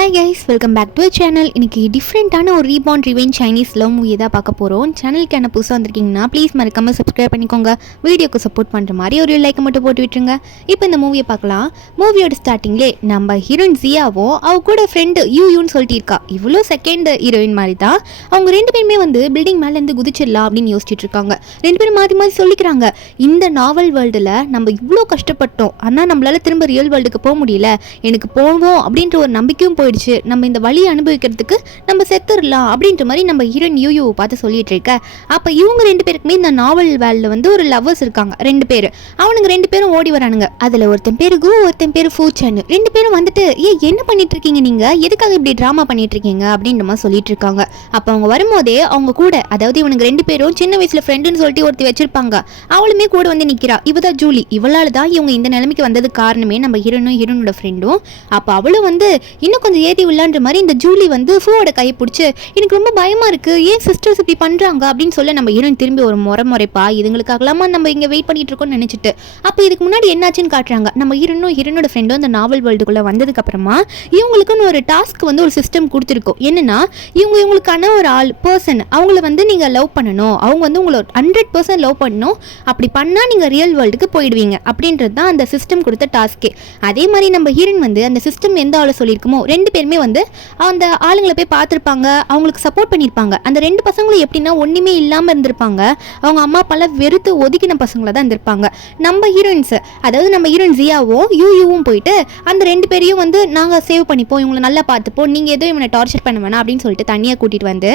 Hi guys, welcome back to channel. இன்றைக்கி டிஃப்ரெண்ட்டான ஒரு reborn revenge Chinese love movie தான் பார்க்க போகிறோம். சேனலுக்கு என்ன புதுசாக வந்திருக்கீங்கன்னா ப்ளீஸ் மறக்காமல் சப்ஸ்கிரைப் பண்ணிக்கோங்க. வீடியோக்கு சப்போர்ட் பண்ணுற மாதிரி ஒரு லைக் மட்டும் போட்டு விட்டுருங்க. இப்போ இந்த மூவியை பார்க்கலாம். மூவியோட ஸ்டார்டிங்லேயே நம்ம ஹீரோயின் ஜியாவும் அவ கூட ஃப்ரெண்டு யூன்னு சொல்லிட்டு இருக்கா. இவ்வளோ செகண்ட் ஹீரோயின் மாதிரி தான் அவங்க ரெண்டு பேருமே வந்து பில்டிங் மேலேருந்து குதிச்சிடலாம் அப்படின்னு யோசிச்சுட்டு இருக்காங்க. ரெண்டு பேரும் மாற்றி மாற்றி சொல்லிக்கிறாங்க, இந்த நாவல் வேர்ல்டில் நம்ம இவ்வளோ கஷ்டப்பட்டோம், ஆனால் நம்மளால் திரும்ப ரியல் வேர்ல்டுக்கு போக முடியல, எனக்கு போவோம் அப்படின்ற ஒரு நம்பிக்கையும் போயிடுச்சு, நம்ம இந்த வழியை அனுபவிக்கிறதுக்கு நம்ம செத்துடலாம் அப்படின்ற மாதிரி நம்ம ஹீரோயின் யூ பார்த்து சொல்லிட்டு இருக்க. அப்போ இவங்க ரெண்டு பேருக்குமே இந்த நாவல் வேல்ல வந்து ஒரு லவ்வர்ஸ் இருக்காங்க, ரெண்டு பேர். அவனுங்க ரெண்டு பேரும் ஓடி வரானுங்க. அதில் ஒருத்தன் பேரு கு, ஒருத்தன் பேரு ஃபூச்சன்னு. ரெண்டு பேரும் வந்துட்டு என்ன பண்ணிட்டு இருக்கீங்க, நீங்க எதுக்காக இப்படி ட்ராமா பண்ணிட்டு இருக்கீங்க அப்படின்ற மாதிரி சொல்லிட்டு இருக்காங்க. அப்போ அவங்க வரும்போதே அவங்க கூட, அதாவது இவனுக்கு ரெண்டு பேரும் சின்ன வயசுல ஃப்ரெண்டுன்னு சொல்லிட்டு ஒருத்தி வச்சிருப்பாங்க, அவளுமே கூட வந்து நிக்கிறா. இவதான் ஜூலி. இவளால தான் இவங்க இந்த நிலைமைக்கு வந்தது காரணமே நம்ம ஹீரோனோட ஃப்ரெண்டும். அப்போ அவளும் வந்து இன்னும் கொஞ்சம் ஏற்றி விளான்ற மாதிரி இந்த ஜூலி வந்து ஃபூவோட கையை பிடிச்சி, எனக்கு ரொம்ப பயமா இருக்கு, ஏன் சிஸ்டர்ஸ் இப்படி பண்றாங்க அப்படின்னு சொல்ல நம்ம ஹீரோயின் திரும்பி ஒரு முறைப்பா இதுங்களுக்காகலாமா நம்ம இங்க வெயிட் பண்ணிட்டு இருக்கோம்னு நினைச்சிட்டு. அப்போ இதுக்கு முன்னாடி என்னாச்சுன்னு காட்டுறாங்க. நம்ம ஹீரோனோட ஃப்ரெண்டும் இந்த நாவல் வேர்ல்டுக்குள்ள வந்ததுக்கு அப்புறமா இவங்களுக்குன்னு ஒரு டாஸ்க் வந்து ஒரு சிஸ்டம் கொடுத்துருக்கோம். என்னன்னா இவங்களுக்கான ஒரு பர்சன் அவங்கள வந்து நீங்க லவ் பண்ணணும், அவங்க வந்து உங்களை 100% லவ் பண்ணணும், அப்படி பண்ணா நீங்க ரியல் வேர்ல்டுக்கு போயிடுவீங்க அப்படின்றது தான் அந்த சிஸ்டம் கொடுத்த டாஸ்கே. அதே மாதிரி நம்ம ஹீரோயின் வந்து அந்த சிஸ்டம் எந்த ஆளை சொல்லியிருக்குமோ ரெண்டு பேருமே வந்து அந்த ஆளுங்களை போய் பார்த்துருப்பாங்க, அவங்களுக்கு சப்போர்ட் பண்ணியிருப்பாங்க. அந்த ரெண்டு பசங்களும் எப்படின்னா ஒன்றுமே இல்லாமல் இருந்திருப்பாங்க, அவங்க அம்மா அப்பாலாம் வெறுத்து ஒதுக்கின பசங்களாக தான் இருந்திருப்பாங்க. நம்ம ஹீரோயின்ஸ், அதாவது நம்ம ஹீரோயின் ஜியாவும் யூவும் போயிட்டு அந்த ரெண்டு பேரையும் வந்து நாங்கள் சேவ் பண்ணிப்போம், இவங்களை நல்லா பார்த்துப்போம், நீங்கள் எதுவும் இவனை டார்ச்சர் பண்ண வேணாம் அப்படின்னு சொல்லிட்டு தனியாக கூட்டிகிட்டு வந்து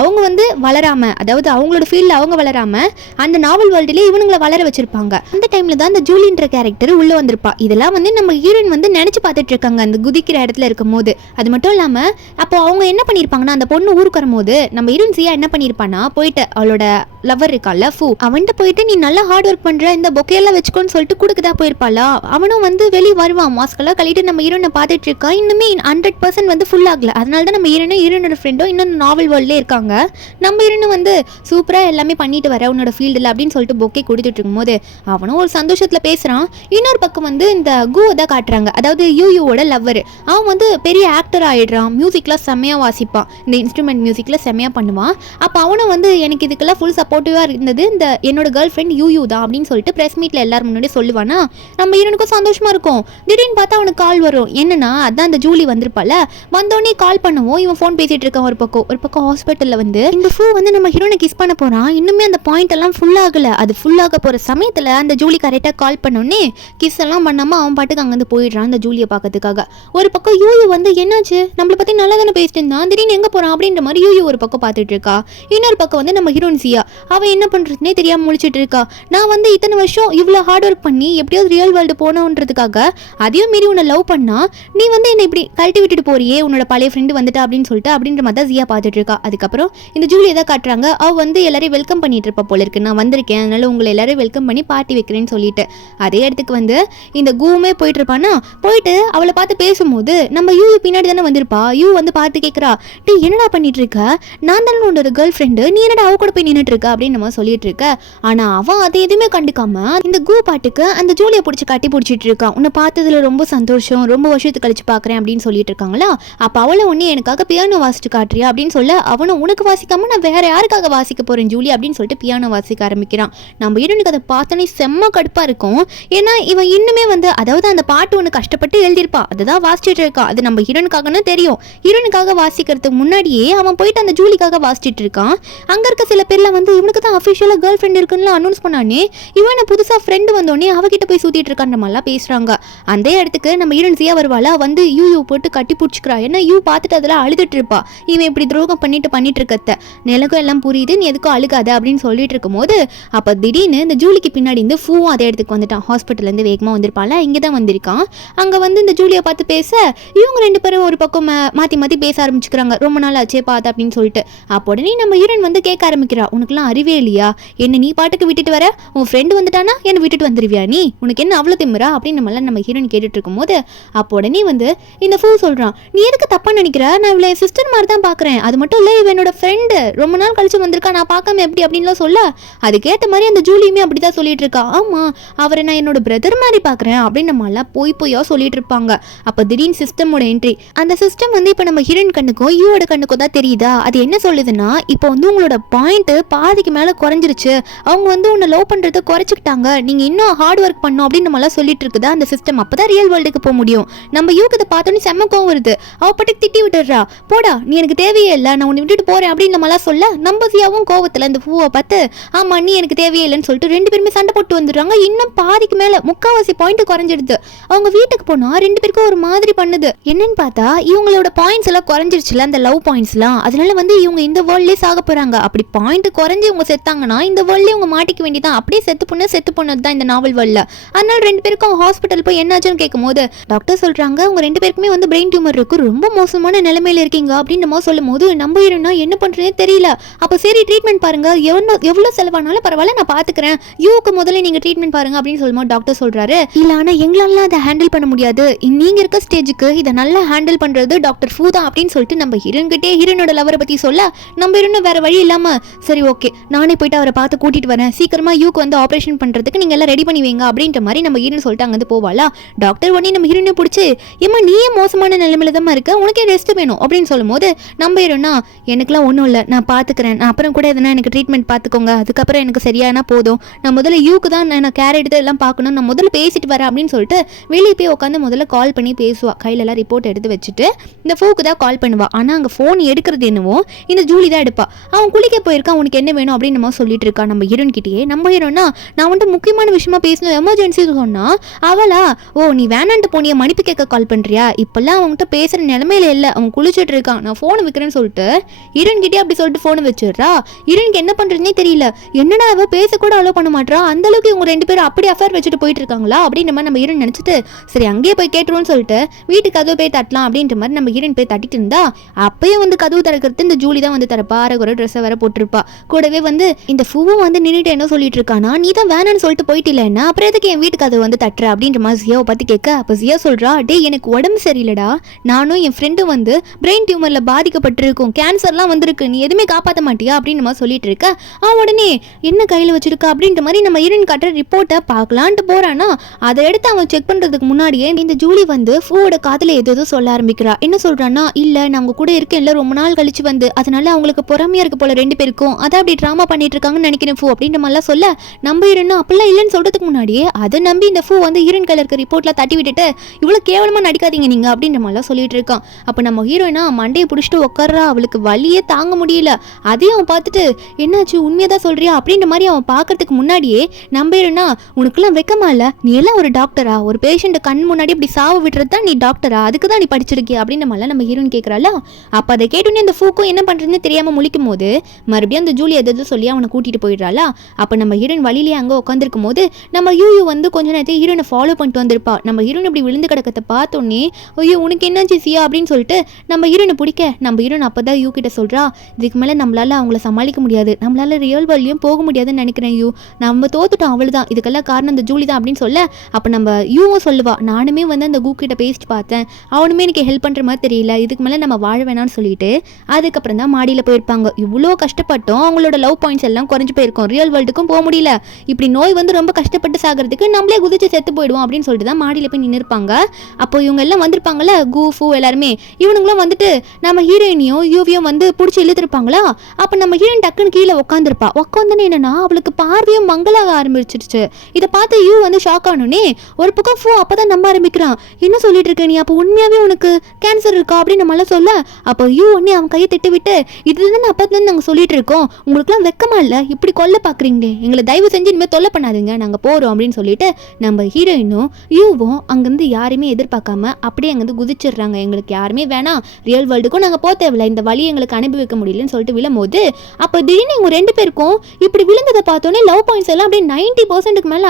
அவங்க வந்து வளராமல், அதாவது அவங்களோட ஃபீல்டில் அவங்க வளராமல் அந்த நாவல் வேர்ல்டுலேயே இவனுங்களை வளர வச்சிருப்பாங்க. அந்த டைமில் தான் அந்த ஜூலின்ற கேரக்டர் உள்ளே வந்திருப்பா. இதெல்லாம் வந்து நம்ம ஹீரோயின் வந்து நினச்சி பார்த்துட்டு இருக்காங்க அந்த குதிக்கிற இடத்துல இருக்கும் போது. அது மட்டும் இல்லாமல் அப்போ அவங்க என்ன பண்ணியிருப்பாங்கன்னா, அந்த பொண்ணு ஊருக்கு வரும்போது நம்ம ஹீரோயின் ஜியா என்ன பண்ணியிருப்பான்னா, போயிட்டு அவளோட லவர் இருக்கால ஃபூ, அவன்கிட்ட போயிட்டு நீ நல்லா ஹார்ட் ஒர்க் பண்ற, இந்த பொக்கையெல்லாம் வச்சுக்கோன்னு சொல்லிட்டு கொடுக்குதா போயிருப்பாளா. அவனும் வந்து வெளியே வருவான், மாஸ்கெல்லாம் கழிட்டு நம்ம ஹீரோனை பார்த்துட்டு இருக்கா. இன்னுமே 100% வந்து ஃபுல் ஆகல. அதனால தான் நம்ம ஹீரோனோட ஃப்ரெண்டும் இன்னும் நாவல் வேர்ல்ட்லேயே இருக்காங்க. நம்ம ஹீரோனும் வந்து சூப்பராக எல்லாமே பண்ணிட்டு வர உன்னோட ஃபீல்டில் அப்படின்னு சொல்லிட்டு பொக்கே கொடுத்துட்டு இருக்கும்போது அவனும் ஒரு சந்தோஷத்தில் பேசுகிறான். இன்னொரு பக்கம் வந்து இந்த குவை தான் காட்டுறாங்க, அதாவது யூவோட லவ்வர். அவன் வந்து பெரிய ஆக்டர் ஆகிடுறான், மியூசிக்லாம் செம்மையாக வாசிப்பான், இந்த இன்ஸ்ட்ருமெண்ட் மியூசிக்கில் செம்மையாக பண்ணுவான். அப்போ அவனும் வந்து எனக்கு இதுக்கெல்லாம் ஃபுல் சப்போர்ட்டிவாக இருந்தது இந்த என்னோட கேர்ள் ஃப்ரெண்ட் யூ தான் அப்படின்னு சொல்லிட்டு ப்ரெஸ் மீட்டில் எல்லாரும் முன்னாடி சொல்லுவானா. நம்ம ஹீரோனுக்கும் சந்தோஷமாக இருக்கும். திடீர்னு பார்த்தா அவனுக்கு கால் வரும். என்னன்னா அதான் அந்த ஜூலி வந்திருப்பால, வந்தோடனே கால் பண்ணுவோம், இவன் ஃபோன் பேசிகிட்டு இருக்கான். ஒரு பக்கம் ஹாஸ்பிட்டலில் வந்து இந்த ஃபூ வந்து நம்ம ஹீரோனை கிஸ் பண்ண போகிறான். இன்னுமே அந்த பாயிண்ட் எல்லாம் ஃபுல் ஆகலை. அது ஃபுல்லாக போகிற சமயத்தில் அந்த ஜூலி கரெக்டாக கால் பண்ணோடனே கிஸ் எல்லாம் பண்ணாமல் அவன் பாட்டுக்கு அங்கேருந்து போயிடுறான் அந்த ஜூலியை பார்க்கறதுக்காக. ஒரு பக்கம் யூ வந்து என்னாச்சு, நம்மளை பற்றி நல்லா தானே பேசிட்டு இருந்தான், திடீர்னு எங்கே போகிறான் அப்படின்ற மாதிரி யூ ஒரு பக்கம் பார்த்துட்டு இருக்கா. இன்னொரு பக்கம் வந்து நம்ம ஹீரோயின் ஜியா, அவன் என்ன பண்ணுறதுனே தெரியாமல் முழிச்சிட்டு இருக்கா. நான் வந்து இத்தனை வருஷம் இவ்வளோ ஹார்ட் ஒர்க் பண்ணி எப்படியாவது ரியல் வேர்ல்டு போனோன்றதுக்காக அதையும் மீறி உன்னை லவ் பண்ணா, நீ வந்து என்னை இப்படி கழட்டி விட்டுட்டு போறியே, உன்னோட பழைய ஃப்ரெண்டு வந்துட்டா அப்படின்னு சொல்லிட்டு அப்படின்ற மாதிரி தான் ஜியா பார்த்துட்டு இருக்கா. அதுக்கப்புறம் இந்த ஜூலி எதாவது காட்டுறாங்க, அவள் வந்து எல்லாரையும் வெல்கம் பண்ணிட்டு இருப்பா போல இருக்கு, நான் வந்திருக்கேன் அதனால உங்களை எல்லாரும் வெல்கம் பண்ணி பார்ட்டி வைக்கிறேன்னு சொல்லிட்டு. அதே இடத்துக்கு வந்து இந்த கூமே போயிட்டு இருப்பானா, போயிட்டு அவளை பார்த்து பேசும்போது நம்ம யூ பின்னாடி தானே வந்திருப்பா. யூ வந்து பார்த்து கேட்குறா, டீ என்னடா பண்ணிட்டு இருக்க, நான் தானே உன்னோட கேர்ள் ஃப்ரெண்டு, நீ என்னடா அவ கூட போய் நின்றுட்டு இருக்க அப்படின்னு நம்ம சொல்லிட்டு இருக்க. ஆனால் அவன் அதை எதுவுமே கண்டுக்காம இந்த கூ பாட்டுக்கு அந்த ஜூலியை பிடிச்சி கட்டி பிடிச்சிட்டு இருக்கான். உன்னை பார்த்ததுல ரொம்ப சந்தோஷம், ரொம்ப வருஷத்துக்கு கழிச்சு பார்க்குறேன் அப்படின்னு சொல்லிட்டு இருக்காங்களா. அப்போ அவளை ஒன்று எனக்காக பியானோ வாசிட்டு காட்டுறியா அப்படின்னு சொல்ல, அவனும் உனக்கு வாசிக்காம நான் வேற யாருக்காக வாசிக்க போறேன் ஜூலி அப்படின்னு சொல்லிட்டு பியானோ வாசிக்க ஆரம்பிக்கிறான். நம்ம ஹீரோனுக்கு அதை பார்த்தோன்னே செம்ம கடுப்பா இருக்கும். ஏன்னா இவன் இன்னுமே வந்து, அதாவது அந்த பாட்டு ஒன்று கஷ்டப்பட்டு எழுதியிருப்பா, அதுதான் வாசிச்சுட்டு இருக்கான். அது நம்ம ஹீரோனுக்காகன்னு தெரியும். ஹீரோனுக்காக வாசிக்கிறதுக்கு முன்னாடியே அவன் போயிட்டு அந்த ஜூலிக்காக வாசிச்சுட்டு இருக்கான். அங்கே இருக்க சில பேர்லாம் வந்து இவனுக்கு தான் அஃபிஷியலாக கேர்ள் ஃப்ரெண்ட் இருக்குன்னு அனௌன்ஸ் பண்ணானே, இவனை புதுசாக ஃப்ரெண்டு வந்தோடனே அவகிட்ட போய் சுற்றிட்டு இருக்கான்ற மாதிரிலாம் பேசுகிறாங்க. அந்த இடத்துக்கு நம்ம ஹீரோயின் ஜியா வருவாளா, வந்து யூ போட்டு கட்டி பிடிச்சிக்கிறா. ஏன்னா யூ பார்த்துட்டு அதெல்லாம் அழுதுட்டு இருப்பா, இவன் இப்படி துரோகம் பண்ணிட்டு இருக்கத்த நிலக்கும் எல்லாம் புரியுது, நீ எதுக்கும் அழுகாத அப்படின்னு சொல்லிட்டு இருக்கும்போது அப்போ திடீர்னு இந்த ஜூலிக்கு பின்னாடி இருந்து ஃபூவும் அதே இடத்துக்கு வந்துட்டான். ஹாஸ்பிட்டல்லேருந்து வேகமாக வந்திருப்பாள், இங்கே தான் வந்திருக்கான். அங்கே வந்து இந்த ஜூலியை பார்த்து பேச இவங்க ரெண்டு பேரும் ஒரு பக்கம் மாற்றி பேச ஆரம்பிச்சுக்கிறாங்க, ரொம்ப நாள் ஆச்சே பார்த்து அப்படின்னு சொல்லிட்டு. அப்போ உடனே நம்ம ஹீரோயின் வந்து கேட்க ஆரம்பிக்கிறா, உனக்குலாம் அறிவே இல்லையா, என்ன நீ பாட்டுக்கு விட்டுட்டு வர, உன் ஃப்ரெண்டு வந்துட்டானா என்னை விட்டுட்டு வந்துருவியா, நீ உனக்கு என்ன அவ்வளோ திமிரா அப்படின்னு நம்ம ஹீரோயின் கேட்டுட்டு இருக்கும்போது அப்போ உடனே வந்து இந்த ஃபூ சொல்கிறான், நீ எதுக்கு தப்பா நினைக்கிற, நான் இவ்வளோ சிஸ்டர் மாதிரி தான் பார்க்குறேன், அது மட்டும் இல்லை இவன் என்னோட ஃப்ரெண்டு, ரொம்ப நாள் கழிச்சு வந்திருக்கா, நான் பார்க்காம எப்படி அப்படின்லாம் சொல்ல, அதுக்கேற்ற மாதிரி அந்த ஜூலியுமே அப்படி தான் சொல்லிட்டு இருக்கா. ஆமாம் அவரை நான் என்னோட பிரதர் மாதிரி பார்க்குறேன் அப்படின்னு நம்மளாம் பொய்யா சொல்லிட்டு இருப்பாங்க. அப்போ திடீர்னு சிஸ்டமோட என்ட்ரி நன்றி. அந்த சிஸ்டம் வந்து இப்போ நம்ம ஹீரோயின் கண்ணுக்கும் யூவோட கண்ணுக்கும் தான் தெரியுதா? அது என்ன சொல்லுதுன்னா, இப்போ வந்து உங்களோட பாயிண்ட் பாதிக்கு மேலே குறைஞ்சிருச்சு, அவங்க வந்து உன்னை லவ் பண்ணுறதை குறைச்சிக்கிட்டாங்க, நீங்கள் இன்னும் ஹார்ட் ஒர்க் பண்ணணும் அப்படின்னு நம்மளாம் சொல்லிட்டு இருக்குதா அந்த சிஸ்டம். அப்போ தான் ரியல் வேர்ல்டுக்கு போக முடியும். நம்ம யூக்கு இதை பார்த்தோன்னே செம்ம கோவம் வருது. அவ பட்டுக்கு திட்டி விட்டுறா, போடா நீ எனக்கு தேவையே இல்லை, நான் உன்னை விட்டுட்டு போகிறேன் அப்படின்னு நம்மளாம் சொல்ல, நம்ம சியாவும் கோவத்தில் அந்த பூவை பார்த்து ஆமாம் நீ எனக்கு தேவையே இல்லைன்னு சொல்லிட்டு 2 பேருமே சண்டை போட்டு வந்துடுறாங்க. இன்னும் பாதிக்கு மேலே 3/4 பாயிண்ட் குறைஞ்சிடுது. அவங்க வீட்டுக்கு போனால் 2 பேருக்கும் ஒரு மாதிரி பண்ணுது. என்னன்னு பார்த்தா இவங்களோட பாயிண்ட்ஸ் எல்லாம் குறைஞ்சிருச்சுல, அந்த லவ் பாயிண்ட்ஸ்லாம். அதனால வந்து இவங்க இந்த வேர்ல்ட்லேயே சாக போகிறாங்க. அப்படி பாயிண்ட் குறைஞ்சி இவங்க செத்தாங்கன்னா இந்த வேர்ல்ட்லேயே இவங்க மாட்டிக்க வேண்டியதான். அப்படியே செத்து போனது தான் இந்த நாவல் வேர்ல்டில். அதனால 2 பேருக்கும் ஹாஸ்பிட்டல் போய் என்னாச்சுன்னு கேட்கும்போது டாக்டர் சொல்கிறாங்க, உங்க 2 பேருக்குமே வந்து பிரெயின் டியூமர் இருக்கு, ரொம்ப மோசமான நிலைமையில இருக்கீங்க அப்படின்னு சொல்லும் போது நம்ம இருன்னா என்ன பண்ணுறதே தெரியல. அப்போ சரி ட்ரீட்மெண்ட் பாருங்க, எவ்வளோ செலவானாலும் பரவாயில்ல நான் பார்த்துக்கிறேன், யூக்கு முதல்ல நீங்கள் ட்ரீட்மெண்ட் பாருங்க அப்படின்னு சொல்லும்போது டாக்டர் சொல்கிறாரு, இல்லை ஆனால் எங்களாலாம் அதை ஹேண்டில் பண்ண முடியாது, நீங்கள் இருக்க ஸ்டேஜுக்கு இதை நல்லா ஹேண்டில் பண்ணுறது டாக்டர் ஃபூ தான் அப்படின்னு சொல்லிட்டு நம்ம ஹீரோன்கிட்டே ஹீரோனோட லவரை பற்றி சொல்ல, நம்ம ஹீரோனும் வேற வழி இல்லாமல் சரி ஓகே நானே போயிட்டு அவரை பார்த்து கூட்டிகிட்டு வரேன், சீக்கிரமாக யூக்கு வந்து ஆப்ரேஷன் பண்ணுறதுக்கு நீங்கள் எல்லாம் ரெடி பண்ணி வைங்க அப்படின்ற மாதிரி நம்ம ஹீரோன் சொல்லிட்டு அங்கே போவாளா. டாக்டர் உடனே நம்ம ஹீரோனை பிடிச்சி ஏமா நீயே மோசமான நிலைமையில தான் இருக்க, உனக்கே ரெஸ்ட் வேணும் அப்படின்னு சொல்லும் போது நம்ம ஹீரோனா எனக்குலாம் ஒன்றும் இல்லை நான் பார்த்துக்கிறேன், நான் அப்புறம் கூட எதனா எனக்கு ட்ரீட்மெண்ட் பார்த்துக்கோங்க, அதுக்கப்புறம் எனக்கு சரியானா போதும், நான் முதல்ல யூக்கு தான் நான் கேர் எடுத்து எல்லாம் பார்க்கணும், நான் முதல்ல பேசிட்டு வரேன் அப்படின்னு சொல்லிட்டு வெளியே போய் உட்காந்து முதல்ல கால் பண்ணி பேசுவா. கையிலலாம் ரிப்போர்ட் எடுத்து வச்சுட்டு இந்த ஃபோக்கு தான் கால் பண்ணுவா. ஆனால் அங்கே ஃபோன் எடுக்கிறது என்னவோ இந்த ஜூலி தான் எடுப்பா. அவன் குளிக்க போயிருக்கான், அவனுக்கு என்ன வேணும் அப்படின்னு நம்ம சொல்லிட்டு இருக்கா நம்ம ஹீரோன் கிட்டேயே. நம்ம ஹீரோனா நான் வந்துட்டு முக்கியமான விஷயமா பேசணும் எமர்ஜென்சி சொன்னா அவளா ஓ நீ வேணான்ட்டு போனிய மன்னிப்பு கேட்க கால் பண்ணுறியா, இப்பெல்லாம் அவங்ககிட்ட பேசுகிற நிலமையில இல்லை, அவன் குளிச்சுட்டு இருக்கான், நான் ஃபோனை வைக்கிறேன்னு சொல்லிட்டு ஹீரோன் கிட்டே அப்படி சொல்லிட்டு ஃபோனை வச்சிடுறா. ஹீரோனுக்கு என்ன பண்ணுறதுனே தெரியல, என்னடா அவ பேச கூட அலோவ் பண்ண மாட்டா, அந்த அளவுக்கு இவங்க 2 பேரும் அப்படி அஃபேர் வச்சுட்டு போயிட்டு இருக்காங்களா அப்படின்ற மாதிரி நம்ம ஹீரோன் நினச்சிட்டு சரி அங்கேயே போய் கேட்டுருவோம்னு சொல்லிட்டு வீட்டுக்கு கதவு போய் தட்டலாம் அப்படின்ற மாதிரி நம்ம ஹீரோன் போய் தட்டிட்டு இருந்தா அப்பயும் வந்து கதவு திறக்கிறது இந்த ஜூலி தான் வந்து தரப்பா. ஒரு ட்ரெஸ்ஸை வேற போட்டிருப்பா. கூடவே வந்து இந்த ஃபூவும் வந்து நின்றுட்டு என்ன சொல்லிட்டு இருக்கானா, நீ தான் வேணான்னு சொல்லிட்டு போயிட்டு இல்லைன்னா அப்புறம் எதுக்கு என் வீட்டுக்கு கதவு வந்து தட்டுற அப்படின்ற மாதிரி ஜியாவை பார்த்து கேட்க, அப்போ ஜியா சொல்றா, டே எனக்கு உடம்பு சரியில்லடா, நானும் என் ஃப்ரெண்டும் வந்து பிரெயின் டியூமர்ல பாதிக்கப்பட்டிருக்கோம், கேன்சர்லாம் வந்திருக்கு, நீ எதுவுமே காப்பாற்ற மாட்டியா அப்படின்னு மாதிரி சொல்லிட்டு இருக்க. உடனே என்ன கையில் வச்சிருக்கா அப்படின்ற மாதிரி நம்ம ஹீரோயின் காட்டுற ரிப்போர்ட்டை பார்க்கலான்ட்டு போறானா, அதை எடுத்து அவன் செக் பண்றதுக்கு முன்னாடியே இந்த ஜூலி வந்து ஃபூவோட காதுல ஏதோ சொல்ல ஆரம்பிக்கிறா. என்ன சொல்றான்னா, இல்ல நான் அவங்க கூட இருக்கேன் இல்ல ரொம்ப நாள் கழிச்சு வந்து அதனால அவங்களுக்கு பொறாமையா இருக்கு போல 2 பேருக்கும், அதான் அப்படி ட்ராமா பண்ணிட்டு இருக்காங்கன்னு நினைக்கிறேன் ஃபூ அப்படின்ற மாதிரிலாம் சொல்ல நம்ம ஹீரோனா அப்படிலாம் இல்லைன்னு சொல்றதுக்கு முன்னாடியே அதை நம்பி இந்த ஃபூ வந்து ஹீரோயின் கையில் இருக்க ரிப்போர்ட்ல தட்டி விட்டுட்டு இவ்வளவு கேவலமா நடிக்காதீங்க நீங்க அப்படின்ற மாதிரிலாம் சொல்லிட்டு இருக்கான். அப்ப நம்ம ஹீரோயினா மண்டையை பிடிச்சிட்டு உட்கார்றா, அவளுக்கு வலியே தாங்க முடியல. அதையும் அவன் பார்த்துட்டு என்னாச்சு உண்மையதான் சொல்றியா அப்படின்ற மாதிரி அவன் பார்க்கறதுக்கு முன்னாடியே நம்ம ஹீரோனா உனக்குலாம் வெக்கமா இல்ல, நீ எல்லாம் ஒரு டாக்டரா, ஒரு பேஷண்ட் கண் முன்னாடி இப்படி சாவு விடுறது தான் நீ டாக்டரா, அதுக்கு தான் நீ படிச்சிருக்கிய அப்படின்ற மாதிரிலாம் நம்ம ஹீரோயின் கேட்கறாளா. அப்ப அதை கேட்டோன்னே அந்த ஃபூக்கும் என்ன பண்றதுன்னு தெரியாம முழிக்கும் போது மறுபடியும் அந்த ஜூலி எதாவது சொல்லி அவனை கூட்டிட்டு போயிடுறாளா. அப்ப நம்ம ஹீரோயின் வழியிலேயே அங்கே உட்காந்துருக்கும் போது நம்ம யூ வந்து கொஞ்ச நேரத்தை ஹீரோனை ஃபாலோ பண்ணிட்டு வந்திருப்பா. நம்ம ஹீரோன் இப்படி விழுந்து கிடக்கத்தை பார்த்தோன்னே ஐயோ உனக்கு என்னாச்சு சியா அப்படின்னு சொல்லிட்டு நம்ம ஹீரோனை பிடிக்க நம்ம ஹீரோன் அப்பதான் யூ கிட்ட சொல்றா, இதுக்கு மேலே நம்மளால அவங்கள சமாளிக்க முடியாது, நம்மளால ரியல் வேர்ல்ட்லயும் போக முடியாதுன்னு நினைக்கிறேன் யூ, நம்ம தோத்துட்டோம் அவ்வளவுதான், இதுக்கெல்லாம் காரணம் அந்த ஜூலி தான் அப்படின்னு சொல்ல அப்ப நம்ம யூவும் சொல்லுவா, நானுமே வந்து அந்த கூ கிட்ட பேசிட்டு பார்த்தேன், அவனுமே எனக்கு ஹெல்ப் பண்ற மாதிரி தெரியல, இதுக்கு மேலே நம்ம வாழ வேணாம்னு சொல்லிட்டு அதுக்கப்புறம் தான் மாடியில் போயிருப்பாங்க. இவ்வளோ கஷ்டப்பட்டோம், அவங்களோட லவ் பாயிண்ட்ஸ் எல்லாம் குறைஞ்சு போயிருக்கும், ரியல் வேர்ல்டுக்கும் போக முடியல, இப்படி நோய் வந்து ரொம்ப கஷ்டப்பட்டு சாகிறதுக்கு நம்மளே குதிச்சு செத்து போயிடுவோம் அப்படின்னு சொல்லிட்டு தான் மாடியில் போய் நின்று இருப்பாங்க. அப்போ இவங்க எல்லாம் வந்திருப்பாங்கல்ல கூ ஃபூ எல்லாருமே, இவனுங்களும் வந்துட்டு நம்ம ஹீரோயினையும் யூவியும் வந்து பிடிச்சி இழுத்துருப்பாங்களா. அப்போ நம்ம ஹீரோயின் டக்குன்னு கீழே உட்காந்துருப்பா. உட்காந்துன்னு என்னன்னா அவளுக்கு பார்வையும் மங்களாக ஆரம்பிச்சிருச்சு. இதை பார்த்து யூ வந்து ஷாக் ஆனோன்னே ஒரு பக்கம் ஃபூ அப்பதான் நம்ப ஆரம்பிக்கிறான், என்ன சொல்லிட்டு இருக்க நீ, அப்போ உண்மையாவே உனக்கு கேன்சர் இருக்கா அப்படின்னு நம்மளால சொல்ல அப்போ யூ உடனே அவன் கையை திட்டு விட்டு இதுதான் அப்பதான் நாங்கள் சொல்லிட்டு இருக்கோம், உங்களுக்குலாம் வெக்கமா இல்லை, இப்படி கொல்ல பாக்குறீங்களே, எங்களை தயவு செஞ்சு இனிமேல் தொல்லை பண்ணாதீங்க, நாங்கள் போறோம் அப்படின்னு சொல்லிட்டு நம்ம ஹீரோயினும் யூவும் அங்கேருந்து யாருமே எதிர்பார்க்காம அப்படியே அங்கேருந்து குதிச்சிடுறாங்க. எங்களுக்கு யாருமே வேணாம், ரியல் வேர்ல்டுக்கும் நாங்கள் போக தேவையில்ல, இந்த வழியை எங்களுக்கு அனுபவிக்க முடியலன்னு சொல்லிட்டு விழும்போது அப்போ திடீர்னு இவங்க 2 பேருக்கும் இப்படி விழுந்ததை பார்த்தோன்னே லவ் பாயிண்ட்ஸ் எல்லாம் அப்படியே 90% மேலே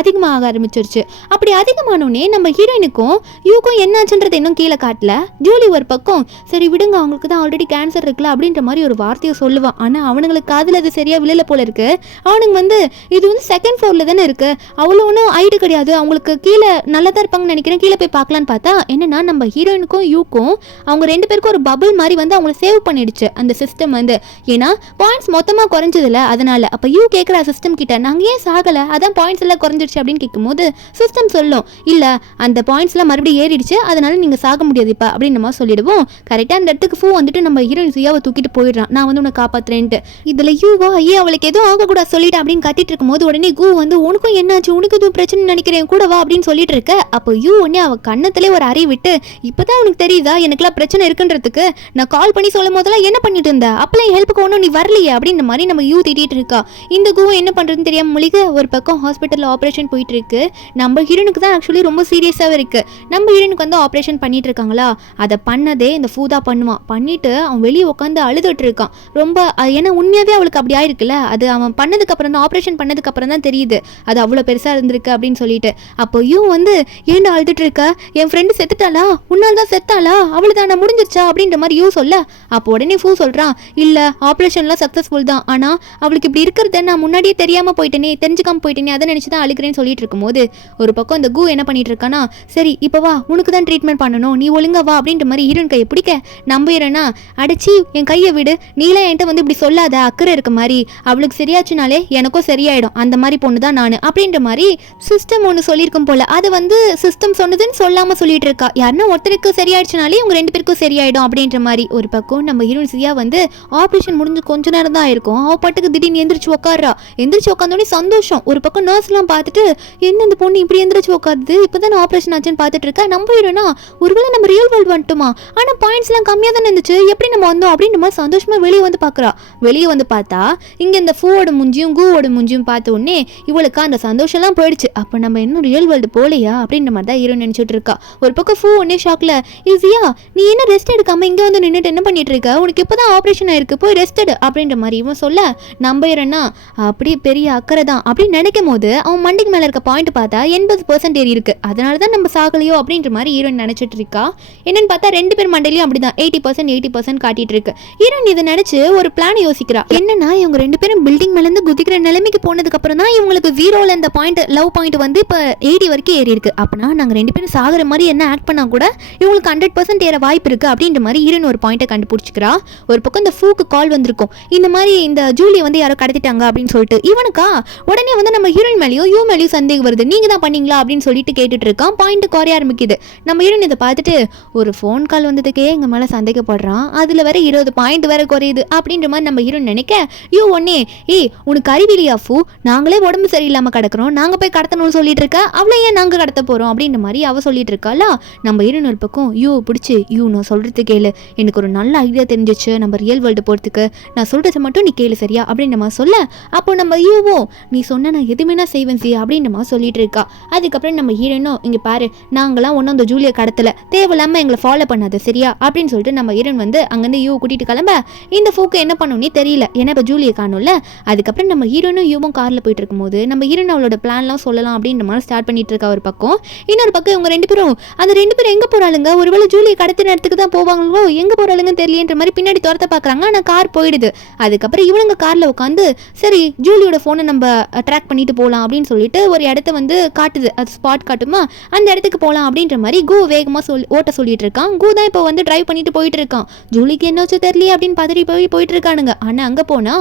அதிகமாக ஆரம்பிச்சிருச்சு. அப்படி அதிகமானோடனே நம்ம ஹீரோயினுக்கும் யூக்கும் என்னாச்சுன்றது இன்னும் கீழே காட்டல. ஜூலி ஒரு பக்கம் சரி விடுங்க அவங்களுக்கு தான் ஆல்ரெடி கேன்சர் இருக்குல்ல அப்படின்ற மாதிரி ஒரு வார்த்தையை சொல்லுவான். ஆனால் அவனுங்களுக்கு காதில் அது சரியா விழல போல இருக்கு. அவனுங்க வந்து இது வந்து 2nd ஃப்ளோரில் தானே இருக்கு, அவ்வளோ ஒன்றும் ஹைட்டு கிடையாது, அவங்களுக்கு கீழே நல்லா தான் இருப்பாங்கன்னு நினைக்கிறேன், கீழே போய் பார்க்கலான்னு பார்த்தா என்னன்னா நம்ம ஹீரோயினுக்கும் யூக்கும் அவங்க 2 பேருக்கும் ஒரு பபிள் மாதிரி வந்து அவங்கள சேவ் பண்ணிடுச்சு அந்த சிஸ்டம் வந்து. ஏன்னா பாயிண்ட்ஸ் மொத்தமாக குறைஞ்சதில்ல அதனால. அப்போ யூ கேட்குற சிஸ்டம் கிட்ட நாங்கள் ஏன் சாகலை, அதான் பாயிண்ட்ஸ் எல்லாம் குறைஞ்சிருச்சு அப்படின்னு கேட்கும்போது சிஸ்டம் சொல்லும், இல்லை அந்த பாயிண்ட்ஸ்லாம் மறுபடியும் ஏறிடுச்சு, அதனால நீங்க சாக முடியாது இப்ப அப்படின்னு நம்ம சொல்லிடுவோம். கரெக்டா அந்த இடத்துக்கு ஃபூ வந்துட்டு நம்ம ஹீரோயின் சியாவை தூக்கிட்டு போயிடுறான். நான் வந்து உன்னை காப்பாத்துறேன்ட்டு. இதுல யூவா ஐயே அவளுக்கு எதுவும் ஆகக்கூடாது சொல்லிட்டு அப்படின்னு கத்திட்டு இருக்கும்போது உடனே கூ வந்து உனக்கும் என்னாச்சு, உனக்கு எதுவும் பிரச்சனை நினைக்கிறேன் கூட வா அப்படின்னு சொல்லிட்டு இருக்க. அப்போ யூ உடனே அவ கண்ணத்திலே ஒரு அறை விட்டு இப்பதான் உனக்கு தெரியுதா எனக்குலாம் பிரச்சனை இருக்குன்றதுக்கு, நான் கால் பண்ணி சொல்லும் போதெல்லாம் என்ன பண்ணிட்டு இருந்த, அப்பெல்லாம் ஹெல்ப்புக்கு ஒன்றும் நீ வரலையே அப்படின்ற மாதிரி நம்ம யூ திட்டிட்டு இருக்கா. இந்த கூ என்ன பண்றதுன்னு தெரியாம முழிக. ஒரு பக்கம் ஹாஸ்பிட்டல்ல ஆப்ரேஷன் போயிட்டு இருக்கு. நம்ம ஹீரோனுக்கு தான் ஆக்சுவலி ரொம்ப சீரியஸாவே இருக்கு. நம்ம ஹீரோனுக்கு வந்து ஆப்ரேஷன் பண்ணிட்டு இருக்காங்களா, அதை பண்ணதே இந்த ஃபூதா பண்ணுவான். பண்ணிட்டு அவன் வெளியே உட்காந்து அழுதுட்டு இருக்கான் ரொம்ப. ஏன்னா உண்மையாவே அவளுக்கு அப்படி ஆயிருக்குல்ல, அது அவன் பண்ணதுக்கு அப்புறம் தான், ஆப்ரேஷன் பண்ணதுக்கு அப்புறம் தான் தெரியுது அது அவ்வளோ பெருசா இருந்திருக்கு அப்படின்னு சொல்லிட்டு. அப்போ யூ வந்து ஏன்டா அழுதுட்டு இருக்க, என் ஃப்ரெண்டு செத்துட்டாளா, உன்னால் தான் செத்தாளா, அவளுதான் நான் முடிஞ்சிருச்சா அப்படின்ற மாதிரி யூ சொல்ல. அப்போ உடனே ஃபூ சொல்றான் இல்ல ஆப்ரேஷன்லாம் சக்சஸ்ஃபுல் தான், ஆனா அவளுக்கு இப்படி இருக்கிறத நான் முன்னாடியே தெரியாம போயிட்டேனே, தெரிஞ்சுக்காம போயிட்டேனே, அதை நினைச்சுதான் அழுக்கிறேன்னு சொல்லிட்டு இருக்கும்போது ஒரு பக்கம் இந்த கூ என்ன பண்ணிட்டு இருக்கானா, சரி இப்போ வா உனக்கு தான் ட்ரீட்மெண்ட் பண்ணணும், நீ ஒழுங்கா வா அப்படின்ற மாதிரி ஹீரோயின் கையை பிடிக்க நம்புறேன்னா அடிச்சு என் கையை விடு, நீலாம் என்கிட்ட வந்து இப்படி சொல்லாத, அக்கறை இருக்க மாதிரி, அவளுக்கு சரியாச்சுனாலே எனக்கும் சரியாயிடும், அந்த மாதிரி பொண்ணு தான் நான் அப்படின்ற மாதிரி சிஸ்டம் ஒன்று சொல்லியிருக்கும் போல. அது வந்து சிஸ்டம் சொன்னதுன்னு சொல்லாம சொல்லிட்டு இருக்கா. யாருன்னா ஒருத்தருக்கு சரியாயிடுச்சுனாலே உங்க 2 பேருக்கும் சரியாயிடும் அப்படின்ற மாதிரி. ஒரு பக்கம் நம்ம ஹீரோயின் சியா வந்து ஆப்ரேஷன் முடிஞ்சு கொஞ்ச நேரம் தான் இருக்கும். அவ பாட்டுக்கு திடீர்னு எந்திரிச்சு உட்கார்றா. எந்திரிச்சு உட்காந்தோடனே சந்தோஷம். ஒரு பக்கம் நர்ஸ்லாம் பார்த்துட்டு என்ன இந்த பொண்ணு இப்படி எந்திரிச்சு உட்காருது, இப்பதான் ஆப்ரேஷன் ஆச்சுன்னு பார்த்துட்டு இருக்கா. நம்ம ஹீரோனா ஒருவேளை நம்ம ரியல் வேர்ல்டு வந்துட்டுமா, ஆனா பாயிண்ட்ஸ்லாம் கம்மியா தானே இருந்துச்சு, எப்படி நம்ம வந்தோம் அப்படின்ற மாதிரி சந்தோஷமா வெளியே வந்து பாக்குறா. வெளியே வந்து பார்த்தா இங்க இந்த ஃபூவோட முஞ்சியும் கூவோட முஞ்சியும் பார்த்த உடனே இவளுக்கு அந்த சந்தோஷம்லாம் போயிடுச்சு. அப்ப நம்ம இன்னும் ரியல் வேர்ல்டு போலையா அப்படின்ற மாதிரி தான் ஹீரோ நினைச்சிட்டு இருக்கா. ஒரு பக்கம் ஃபூ உடனே ஷாக்ல ஈஸியா நீ என்ன ரெஸ்ட் எடுக்காம இங்க வந்து நின்றுட்டு என்ன பண்ணிட்டு இருக்க, உனக்கு இப்பதான் ஆப்ரேஷன் ஆயிருக்கு, போய் ரெஸ்ட் எடு அப்படின்ற மாதிரி இவன் சொல்ல நம்புறேன்னா அப்படி பெரிய அக்கறை தான் அப்படின்னு நினைக்கும் போது அவன் மண்டிக்கு மேல இருக்க பாயிண்ட் பார்த்தா 80% ஏறி இருக்கு. அதனாலதான் நம்ம சாகலையோ அப்படின்ற மாதிரி ஹீரோயின் நினைச்சிட்டு இருக்கா. என்னன்னு பார்த்தா 2 பேர் மண்டையிலையும் அப்படிதான் 80% காட்டிட்டு இருக்கு. ஹீரோயின் இதை நினைச்சு ஒரு பிளான் யோசிக்கிறா. என்னன்னா இவங்க 2 பேரும் பில்டிங் மேல இருந்து குதிக்கிற நிலைமைக்கு போனதுக்கு அப்புறம் தான் இவங்களுக்கு 0ல இந்த பாயிண்ட் லவ் பாயிண்ட் வந்து இப்ப 80 வரைக்கும் ஏறி இருக்கு. அப்படின்னா நாங்க 2 பேரும் சாகுற மாதிரி என்ன ஆக்ட் பண்ணா கூட இவங்களுக்கு 100% ஏற வாய்ப்பு இருக்கு அப்படின்ற மாதிரி ஹீரோயின் ஒரு பாயிண்ட்டை கண்டுபிடிச்சிக்கிறா. ஒரு பக்கம் இந்த ஃபூக்கு கால் வந்திருக்கும், இந்த மாதிரி இந்த ஜூலியை வந்து யாரோ கடத்திட்டாங்க அப்படின்னு சொல்லிட்டு. இவனுக்கா உடனே வந்து நம்ம ஹீரோயின் மேலேயும் யூ மேலேயும் சந்தேகம் வருது, நீங்க தான் பண்ணீங்களா அப்படின்னு சொல்லிட்டு கேட்டுட்டு இருக்கான். பாயிண்ட் குறைய ஆரம்பிக்குது. நம்ம ஹீரோயின் இதை பார்த்துட்டு ஒரு ஃபோன் கால் வந்ததுக்கே எங்க மேல சந்தேகப்படுறான், அதுல வேற 20 பாயிண்ட் வேற குறையுது அப்படின்ற மாதிரி நம்ம ஹீரோயின் நினைக்க யூ ஒன்னே உனக்கு அறிவிலியா ஃபூ, நாங்களே உடம்பு சரியில்லாம கிடக்குறோம், நாங்க போய் கடத்தணும்னு சொல்லிட்டு இருக்க, அவளை ஏன் நாங்க கடத்த போறோம் அப்படின்ற மாதிரி அவ சொல்லிட்டு இருக்காளா. நம்ம ஹீரோயின் ஒரு பக்கம் யூ பிடிச்சி நான் சொல்றது கேளு, எனக்கு ஒரு நல்ல ஐடியா தெரிஞ்சிச்சு நம்ம ரியல் வேர்ல்டு போறதுக்கு, நான் சொல்றதை மட்டும் நீ கேளு சரியா அப்படின்ற மாதிரி சொல்ல. அப்போ நம்ம யூவோ நீ சொன்ன நான் எதுவுமே நான் செய்வேன் சி அப்படின்ற மாதிரி சொல்லிட்டு இருக்கா. அதுக்கப்புறம் நம்ம ஹீரோயினும் இங்க பாரு நாங்களாம் ஒன்றும் அந்த ஜூலியை கடத்தல, தேவையில்லாம எங்களை ஃபாலோ பண்ணாது சரியா அப்படின்னு சொல்லிட்டு நம்ம ஹீரோயின் வந்து அங்கேருந்து யூ கூட்டிட்டு கிளம்ப. இந்த ஃபூக்கு என்ன பண்ணுன்னே தெரியல, ஏன்னா இப்போ ஜூலியை காணும்ல. அதுக்கப்புறம் நம்ம ஹீரோயினும் யூவும் கார்ல போயிட்டு இருக்கும்போது நம்ம ஹீரோயின் அவளோட பிளான்லாம் சொல்லலாம் அப்படின்ற மாதிரி ஸ்டார்ட் பண்ணிட்டு இருக்கா. ஒரு பக்கம் இன்னொரு பக்கம் இவங்க 2 பேரும் அந்த 2 பேரும் எங்க போறாளுங்க, ஒருவேளை ஜூலியை கடத்தின இடத்துக்கு தான் போவாங்களோ, எங்க போறாளுங்கன்னு தெரியலன்ற மாதிரி பின்னாடி துரத்த பாக்குறாங்க. ஆனா கார் போயிடுது. அதுக்கப்புறம் இவனுங்க கார்ல உட்காந்து சரி ஜூலியோட போனை நம்ம ட்ராக் பண்ணிட்டு போகலாம் அப்படின்னு சொல்லிட்டு ஒரு இடத்த வந்து காட்டுது, அது ஸ்பாட் காட்டுமா, அந்த இடத்துக்கு போகலாம் அப்படின்ற மாதிரி கூ வேகமா ஓட்ட சொல்லிட்டு இருக்கான். கூ தான் இப்போ வந்து டிரைவ் பண்ணிட்டு போயிட்டு இருக்கான். ஜூலிக்கு என்னாச்சும் தெரியல அப்படின்னு பார்த்துட்டு போயிட்டு இருக்கானுங்க. ஆனா அங்க போனா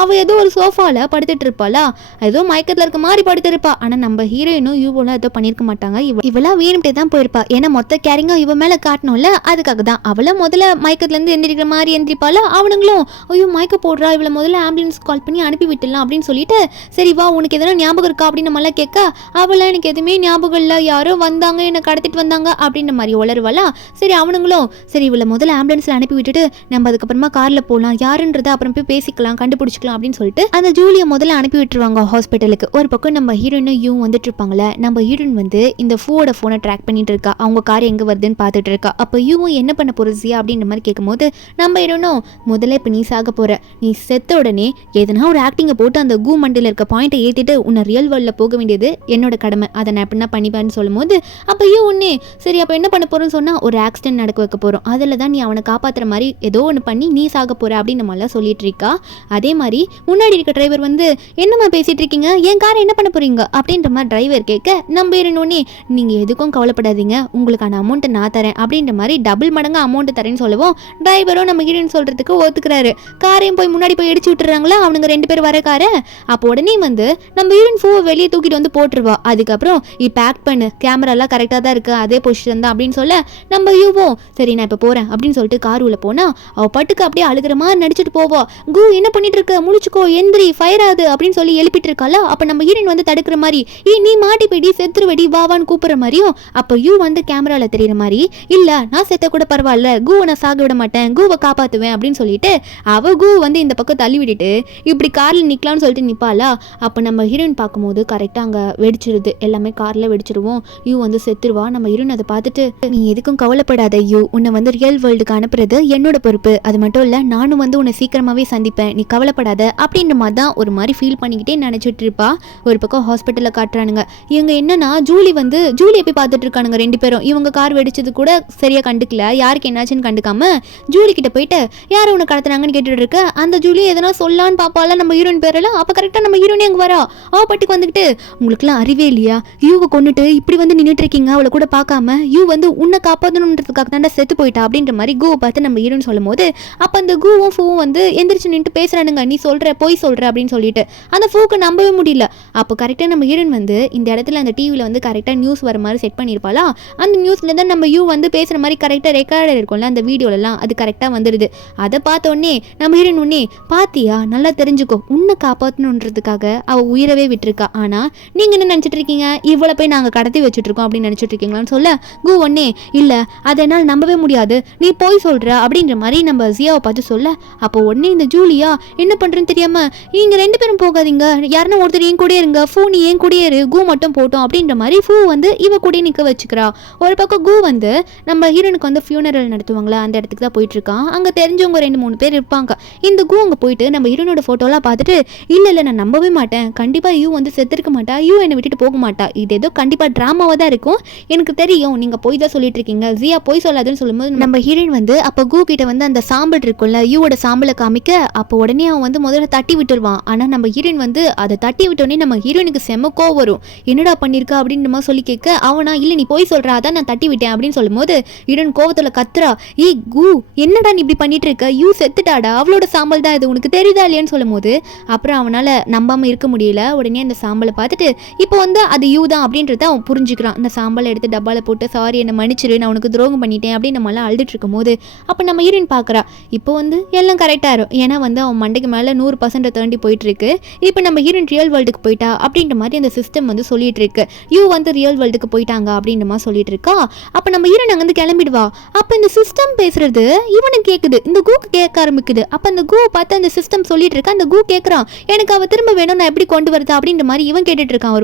அவ ஏதோ ஒரு சோஃபால படுத்துட்டு இருப்பாளா, ஏதோ மயக்கத்துல இருக்க மாதிரி படுத்து இருப்பா. ஆனா நம்ம ஹீரோயினும் யூவோலாம் ஏதோ பண்ணிருக்க மாட்டாங்க, இவளா வேணும்ட்டே தான் போயிருப்பா. ஏன்னா மொத்த கேரிங்கும் இவ மேல காட்டணும்ல, அதுக்காக தான். அவள முதல்ல மயக்கத்துல இருந்து எந்திரிக்கிற மாதிரி எந்திரிப்பாளா, அவனுங்களும் ஐயோ மயக்க போடுறா, இவளை முதல்ல ஆம்புலன்ஸ் கால் பண்ணி அனுப்பி விட்டுலாம் அப்படின்னு சொல்லிட்டு சரி வா உனக்கு எதனா ஞாபகம் இருக்கா அப்படின்னு நம்மளாம் கேட்க அவள எனக்கு எதுவுமே ஞாபகம் இல்லை, யாரோ வந்தாங்க என்னை கடத்திட்டு வந்தாங்க அப்படின்ற மாதிரி உளருவாளா. சரி அவனுங்களும் சரி இவளை முதல்ல ஆம்புலன்ஸ்ல அனுப்பி விட்டுட்டு நம்ம அதுக்கப்புறமா கார்ல போகலாம், யாருன்றதை அப்புறம் போய் பேசிக்கலாம் கண்டுபிடிச்சிக்கலாம் அப்படின்னு சொல்லிட்டு அந்த ஜூலியை முதல்ல அனுப்பி விட்டுருவாங்க ஹாஸ்பிட்டலுக்கு. ஒரு பக்கம் நம்ம ஹீரோயினும் யூ வந்துட்டு இருப்பாங்களே, நம்ம ஹீரோயின் வந்து இந்த ஃபூவோட போனை ட்ராக் பண்ணிட்டு இருக்கா, அவங்க கார் எங்க வருதுன்னு பார்த்துட்டு இருக்கா. அப்போ யூவும் என்ன பண்ண போறசியா அப்படின்ற மாதிரி கேட்கும்போது நம்ம ஹீரோனும் முதல்ல இப்போ நீ சாக போற, நீ செத்த உடனே எதனா ஒரு ஆக்டிங்கை போட்டு அந்த கூ மண்டியில் இருக்க பாயிண்ட்டை ஏற்றிட்டு உன்னை ரியல் வேர்ல்டில் போக வேண்டியது என்னோட கடமை, அதை நான் எப்படின்னா பண்ணிப்பேன்னு சொல்லும்போது அப்போ யூ ஒன்னே சரி அப்போ என்ன பண்ண போறோம்னு சொன்னா ஒரு ஆக்சிடென்ட் நடக்க வைக்க போறோம், அதில் தான் நீ அவனை காப்பாற்றுற மாதிரி ஏதோ ஒன்று பண்ணி நீ சாக போற அப்படின்னு நம்மளாம் சொல்லிட்டு இருக்கா. அதே மாதிரி முன்னாடி இருக்க டிரைவர் வந்து என்னம்மா பேசிட்டு இருக்கீங்க, என் காரை என்ன பண்ண போறீங்க அப்படின்ற மாதிரி டிரைவர் கேட்க நம்ம ஏறணுன்னே நீங்க எதுக்கும் கவலைப்படாதீங்க, உங்களுக்கான அமௌண்ட்டை நான் தரேன் அப்படின்ற மாதிரி டபுள் மடங்கு அமௌண்ட் தரேன்னு சொல்லுவோம். டிரைவரும் நம்ம ஹீரோயின் சொல்றதுக்கு ஒத்துக்கிறாரு. காரையும் போய் முன்னாடி போய் இடிச்சு விட்டுறாங்களா அவனுங்க 2 பேர் வர காரை. அப்போ உடனே வந்து நம்ம ஹீரோயின் ஃபோவை வெளியே தூக்கிட்டு வந்து போட்டுருவா. அதுக்கப்புறம் இப்போ ஆக்ட் பண்ணு, கேமராலாம் கரெக்டாக தான் இருக்கு, அதே பொசிஷன் வந்தான் அப்படின்னு சொல்ல நம்ம யூவும் சரி நான் இப்போ போகிறேன் அப்படின்னு சொல்லிட்டு கார் உள்ள போனால் அவள் பட்டுக்கு அப்படியே அழுகிற மாதிரி நடிச்சிட்டு போவா. கு என்ன பண்ணிட்டு இருக்க, முழிச்சுக்கோ, எந்திரி, ஃபயர் ஆகுது அப்படின்னு சொல்லி எழுப்பிட்டு இருக்கால. அப்போ நம்ம ஹீரோயின் வந்து தடுக்கிற மாதிரி நீ மாட்டி போய்டி செத்துருவடி வாவான்னு கூப்பிட்ற மாதிரியும் அப்போ யூ வந்து கேமரால தெரியுற மாதிரி இல்லை நான் செத்த கூட பரவாயில்ல, கூவை நான் சாக விட மாட்டேன், கூவை காப்பாற்றுவேன் அப்படின்னு சொல்லிட்டு அவ கூ வந்து இந்த பக்கம் தள்ளி விட்டுட்டு இப்படி காரில் நிற்கலான்னு சொல்லிட்டு நிற்பாளா. அப்போ நம்ம ஹீரோயின் பார்க்கும்போது கரெக்டாக அங்கே வெடிச்சிருது, எல்லாமே காரில் வெடிச்சிருவோம். யூ வந்து செத்துருவா. நம்ம ஹீரோயின் அதை பார்த்துட்டு நீ எதுக்கும் கவலைப்படாத யூ, உன்னை வந்து ரியல் வேர்ல்டுக்கு அனுப்புறது என்னோட பொறுப்பு, அது மட்டும் இல்லை நானும் வந்து உன்னை சீக்கிரமாகவே சந்திப்பேன், நீ கவலைப்படாத அப்படின்ற மாதிரி தான் ஒரு மாதிரி ஃபீல் பண்ணிக்கிட்டே நினச்சிட்டு இருப்பா. ஒரு பக்கம் ஹாஸ்பிட்டலில் காட்டுறானுங்க. இவங்க என்னன்னா ஜூலியை போய் பார்த்துட்டு இருக்கானுங்க ரெண்டு பேரும். இவங்க கார் வெடிச்சது கூட சரியாக கண்டுக்கல, யாருக்கு என்னாச்சுன்னு கண்டுக்காம ஜூலி கிட்ட போயிட்டு யாரும் உன்னை கடத்துனாங்கன்னு கேட்டுட்டு இருக்க. அந்த ஜூலி எதனா சொல்லான்னு பாப்பால நம்ம ஹீரோயின் பேரெல்லாம். அப்போ கரெக்டாக நம்ம ஹீரோனே அங்கே வரா. அவ பட்டுக்கு வந்துக்கிட்டு உங்களுக்குலாம் அறிவே இல்லையா, யூவை கொண்டுட்டு இப்படி வந்து நின்றுட்டு இருக்கீங்க, அவளை கூட பார்க்காம யூ வந்து உன்னை காப்பாற்றணுன்றதுக்காக தாண்டா செத்து போயிட்டா அப்படின்ற மாதிரி கூவை பார்த்து நம்ம ஹீரோன்னு சொல்லும் போது அப்போ அந்த கூவும் ஃபூவும் வந்து எந்திரிச்சு நின்று பேசுறானுங்க. நீ போய் சொல்ற அப்படின்னு சொல்லிட்டு அந்த ஃபூக்கு நம்பவே முடியல. அப்போ கரெக்டாக நம்ம ஹீரோயின் வந்து இந்த இடத்துல அந்த டிவியில் வந்து கரெக்டாக நியூஸ் வர மாதிரி செட் பண்ணியிருப்பாளா. அந்த நியூஸ்ல தான் நம்ம யூ வந்து பேசுகிற மாதிரி கரெக்டாக ரெக்கார்டர் இருக்கும்ல அந்த வீடியோலலாம், அது கரெக்டாக வந்துடுது. அதை பார்த்தோன்னே நம்ம ஹீரோயின் உடனே பாத்தியா நல்லா தெரிஞ்சுக்கோ, உன்னை காப்பாற்றணுன்றதுக்காக அவள் உயிரவே விட்டுருக்கா, ஆனால் நீங்கள் என்ன நினச்சிட்டு இருக்கீங்க, இவ்வளோ போய் நாங்கள் கடத்தி வச்சுட்டு இருக்கோம் அப்படின்னு நினச்சிட்டு இருக்கீங்களான்னு சொல்ல கூ ஒன்னே இல்லை அதை என்னால் நம்பவே முடியாது, நீ போய் சொல்கிற அப்படின்ற மாதிரி நம்ம ஜியாவை பார்த்து சொல்ல. அப்போ உடனே இந்த ஜூலியா என்ன பண்ணுறேன்னு தெரியாமல் நீங்கள் ரெண்டு பேரும் போகாதீங்க, யாருன்னா ஒருத்தர் என் கூடயே இருங்க, ஃபூ நீ என் கூடயே இரு, கூ மட்டும் போட்டோம் அப்படின்ற மாதிரி ஃபூ வந்து இவ கூடயே நிற்க வச்சுக்கிறா. ஒரு பக்கம் கூ வந்து நம்ம ஹீரோனுக்கு வந்து ஃபியூனரல் நடத்துவாங்களா அந்த இடத்துக்கு தான் போயிட்டு இருக்கான். அங்கே தெரிஞ்சவங்க 2-3 பேர் இருப்பாங்க. இந்த கூ அங்கே போயிட்டு நம்ம ஹீரோனோட ஃபோட்டோலாம் பார்த்துட்டு இல்லை நான் நம்பவே மாட்டேன், கண்டிப்பாக யூ வந்து செத்துருக்க மாட்டா, யூ என்னை விட்டுட்டு போக மாட்டா, இது ஏதோ கண்டிப்பாக ட்ராமாவாக தான் இருக்கும், எனக்கு தெரியும் நீங்கள் போய் தான் சொல்லிட்டு இருக்கீங்க, ஜியா போய் சொல்லாதுன்னு சொல்லும்போது நம்ம ஹீரோயின் வந்து அப்போ கூ கிட்ட வந்து அந்த சாம்பல் இருக்கும்ல யூவோட சாம்பலை காமிக்க அப்போ உடனே அவன் வந்து முதல்ல தட்டி விட்டுருவான். ஆனால் நம்ம ஹீரோயின் வந்து அதை தட்டி விட்டோடனே நம்ம ஹீரோயினுக்கு செம்மக்கோ வரும். என்னடா பண்ணியிருக்கா அப்படின்ற மாதிரி சொல்லி கேட்க அவனா இல்லை நீ போய் சொல்கிறா அதான் நான் தட்டி விட்டேன் அப்படின்னு சொல்லும்போது ஹீரோயின் கோவத்தில் கத்துறா, ஏய் கூ என்னடா நீ இப்படி பண்ணிட்டு இருக்க, யூ செத்துட்டாடா, அவளோட சாம்பல் தான் இது, உனக்கு தெரியுதா இல்லையான்னு சொல்லும் போது அப்புறம் அவனால் நம்பாமல் இருக்க முடியல. உடனே அந்த சாம்பலை பார்த்துட்டு இப்போ வந்து அது யூ தான் அப்படின்றத அவன் புரிஞ்சுக்கிறான். அந்த சாம்பலை எடுத்து டப்பாவில் போட்டு சாரி என்னை மன்னிச்சிரு, நான் உனக்கு துரோகம் பண்ணிட்டேன் அப்படின்னு நம்மளாம் அழுதுட்டு இருக்கும் போது அப்போ நம்ம ஹீரோயின் பார்க்குறா இப்போ வந்து எல்லாம் கரெக்டாக இருக்கும். ஏன்னா வந்து அவன் மண்டைக்கு மேலே 100% தாண்டி போயிட்டு இருக்கு. இப்போ நம்ம ஹீரோயின் ரியல் வேர்ல்டுக்கு போயிட்டா அப்படின்ற மாதிரி அந்த சிஸ்டம் வந்து சொல்லிட்டு இருக்கு. யூ வந்து ரியல் வேர்ல்டுக்கு போயிட்டாங்க அப்படின்ற மாதிரி சொல்லிட்டு இருக்கா. அப்போ நம்ம ஹீரோயின் அங்கே வந்து கிளம்பிடுவா. அப்போ இந்த சிஸ்டம் பேசுறது இவனுக்கு கேட்குது, இந்த கூக்கு கேட்க ஆரம்பிக்குது. அப்போ அந்த கூ பார்த்து அந்த சிஸ்டம் சொல்லிட்டு இருக்கா. அந்த கூ கேட்குறான் எனக்கு அவ திரும்ப வேணும், நான் எப்படி கொண்டு வருது அப்படின்ற மாதிரி இவன் கேட்டுட்டு இருக்கான்.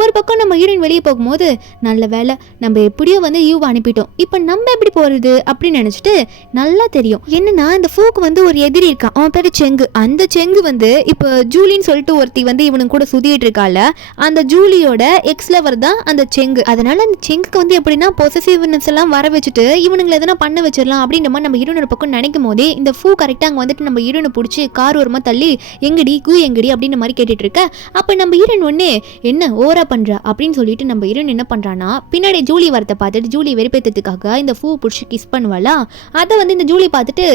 ஒரு பக்கம் நம்ம ஹீரோயின் வெளியே போகும்போது நல்ல வேலை நம்ம எப்படியோ வந்து யூ அனுப்பிட்டோம், இப்போ நம்ம எப்படி போறது அப்படின்னு நினைச்சிட்டு நல்லா தெரியும் என்னன்னா இந்த ஃபூக்கு வந்து ஒரு எதிரி இருக்கான், அவன் பேரு செங்கு. அந்த செங்கு வந்து இப்போ ஜூலின்னு சொல்லிட்டு ஒருத்தி வந்து இவனுக்கு கூட சுத்திட்டு இருக்கால, அந்த ஜூலியோட எக்ஸ் லவர் தான் அந்த செங்கு. அதனால அந்த செங்குக்கு வந்து எப்படின்னா பொசசிவ்னஸ் எல்லாம் வர வச்சுட்டு இவனுங்களை எதனா பண்ண வச்சிடலாம் அப்படின்ற மாதிரி நம்ம ஹீரோனோட பக்கம் நினைக்கும் போதே இந்த ஃபூ கரெக்டாக அங்கே வந்துட்டு நம்ம ஹீரோனை பிடிச்சி கார் ஓரமாக தள்ளி எங்கடி கூ எங்கடி அப்படின்ற மாதிரி கேட்டுட்டு இருக்க. அப்போ நம்ம ஹீரோன் ஒன்னே என்ன ஓவரா பண்ற அப்படின்னு சொல்லிட்டு நம்ம ஹீரோன் என்ன பண்றானா பின்னாடி ஜூலி வரத்தை பார்த்துட்டு ஜூலி வெறுப்பேற்றதுக்காக இந்த ஃபூ பிடிச்சி கிஸ் பண்ணுவாளா. அதை வந்து இந்த ஜூலி பார்த்துட்டு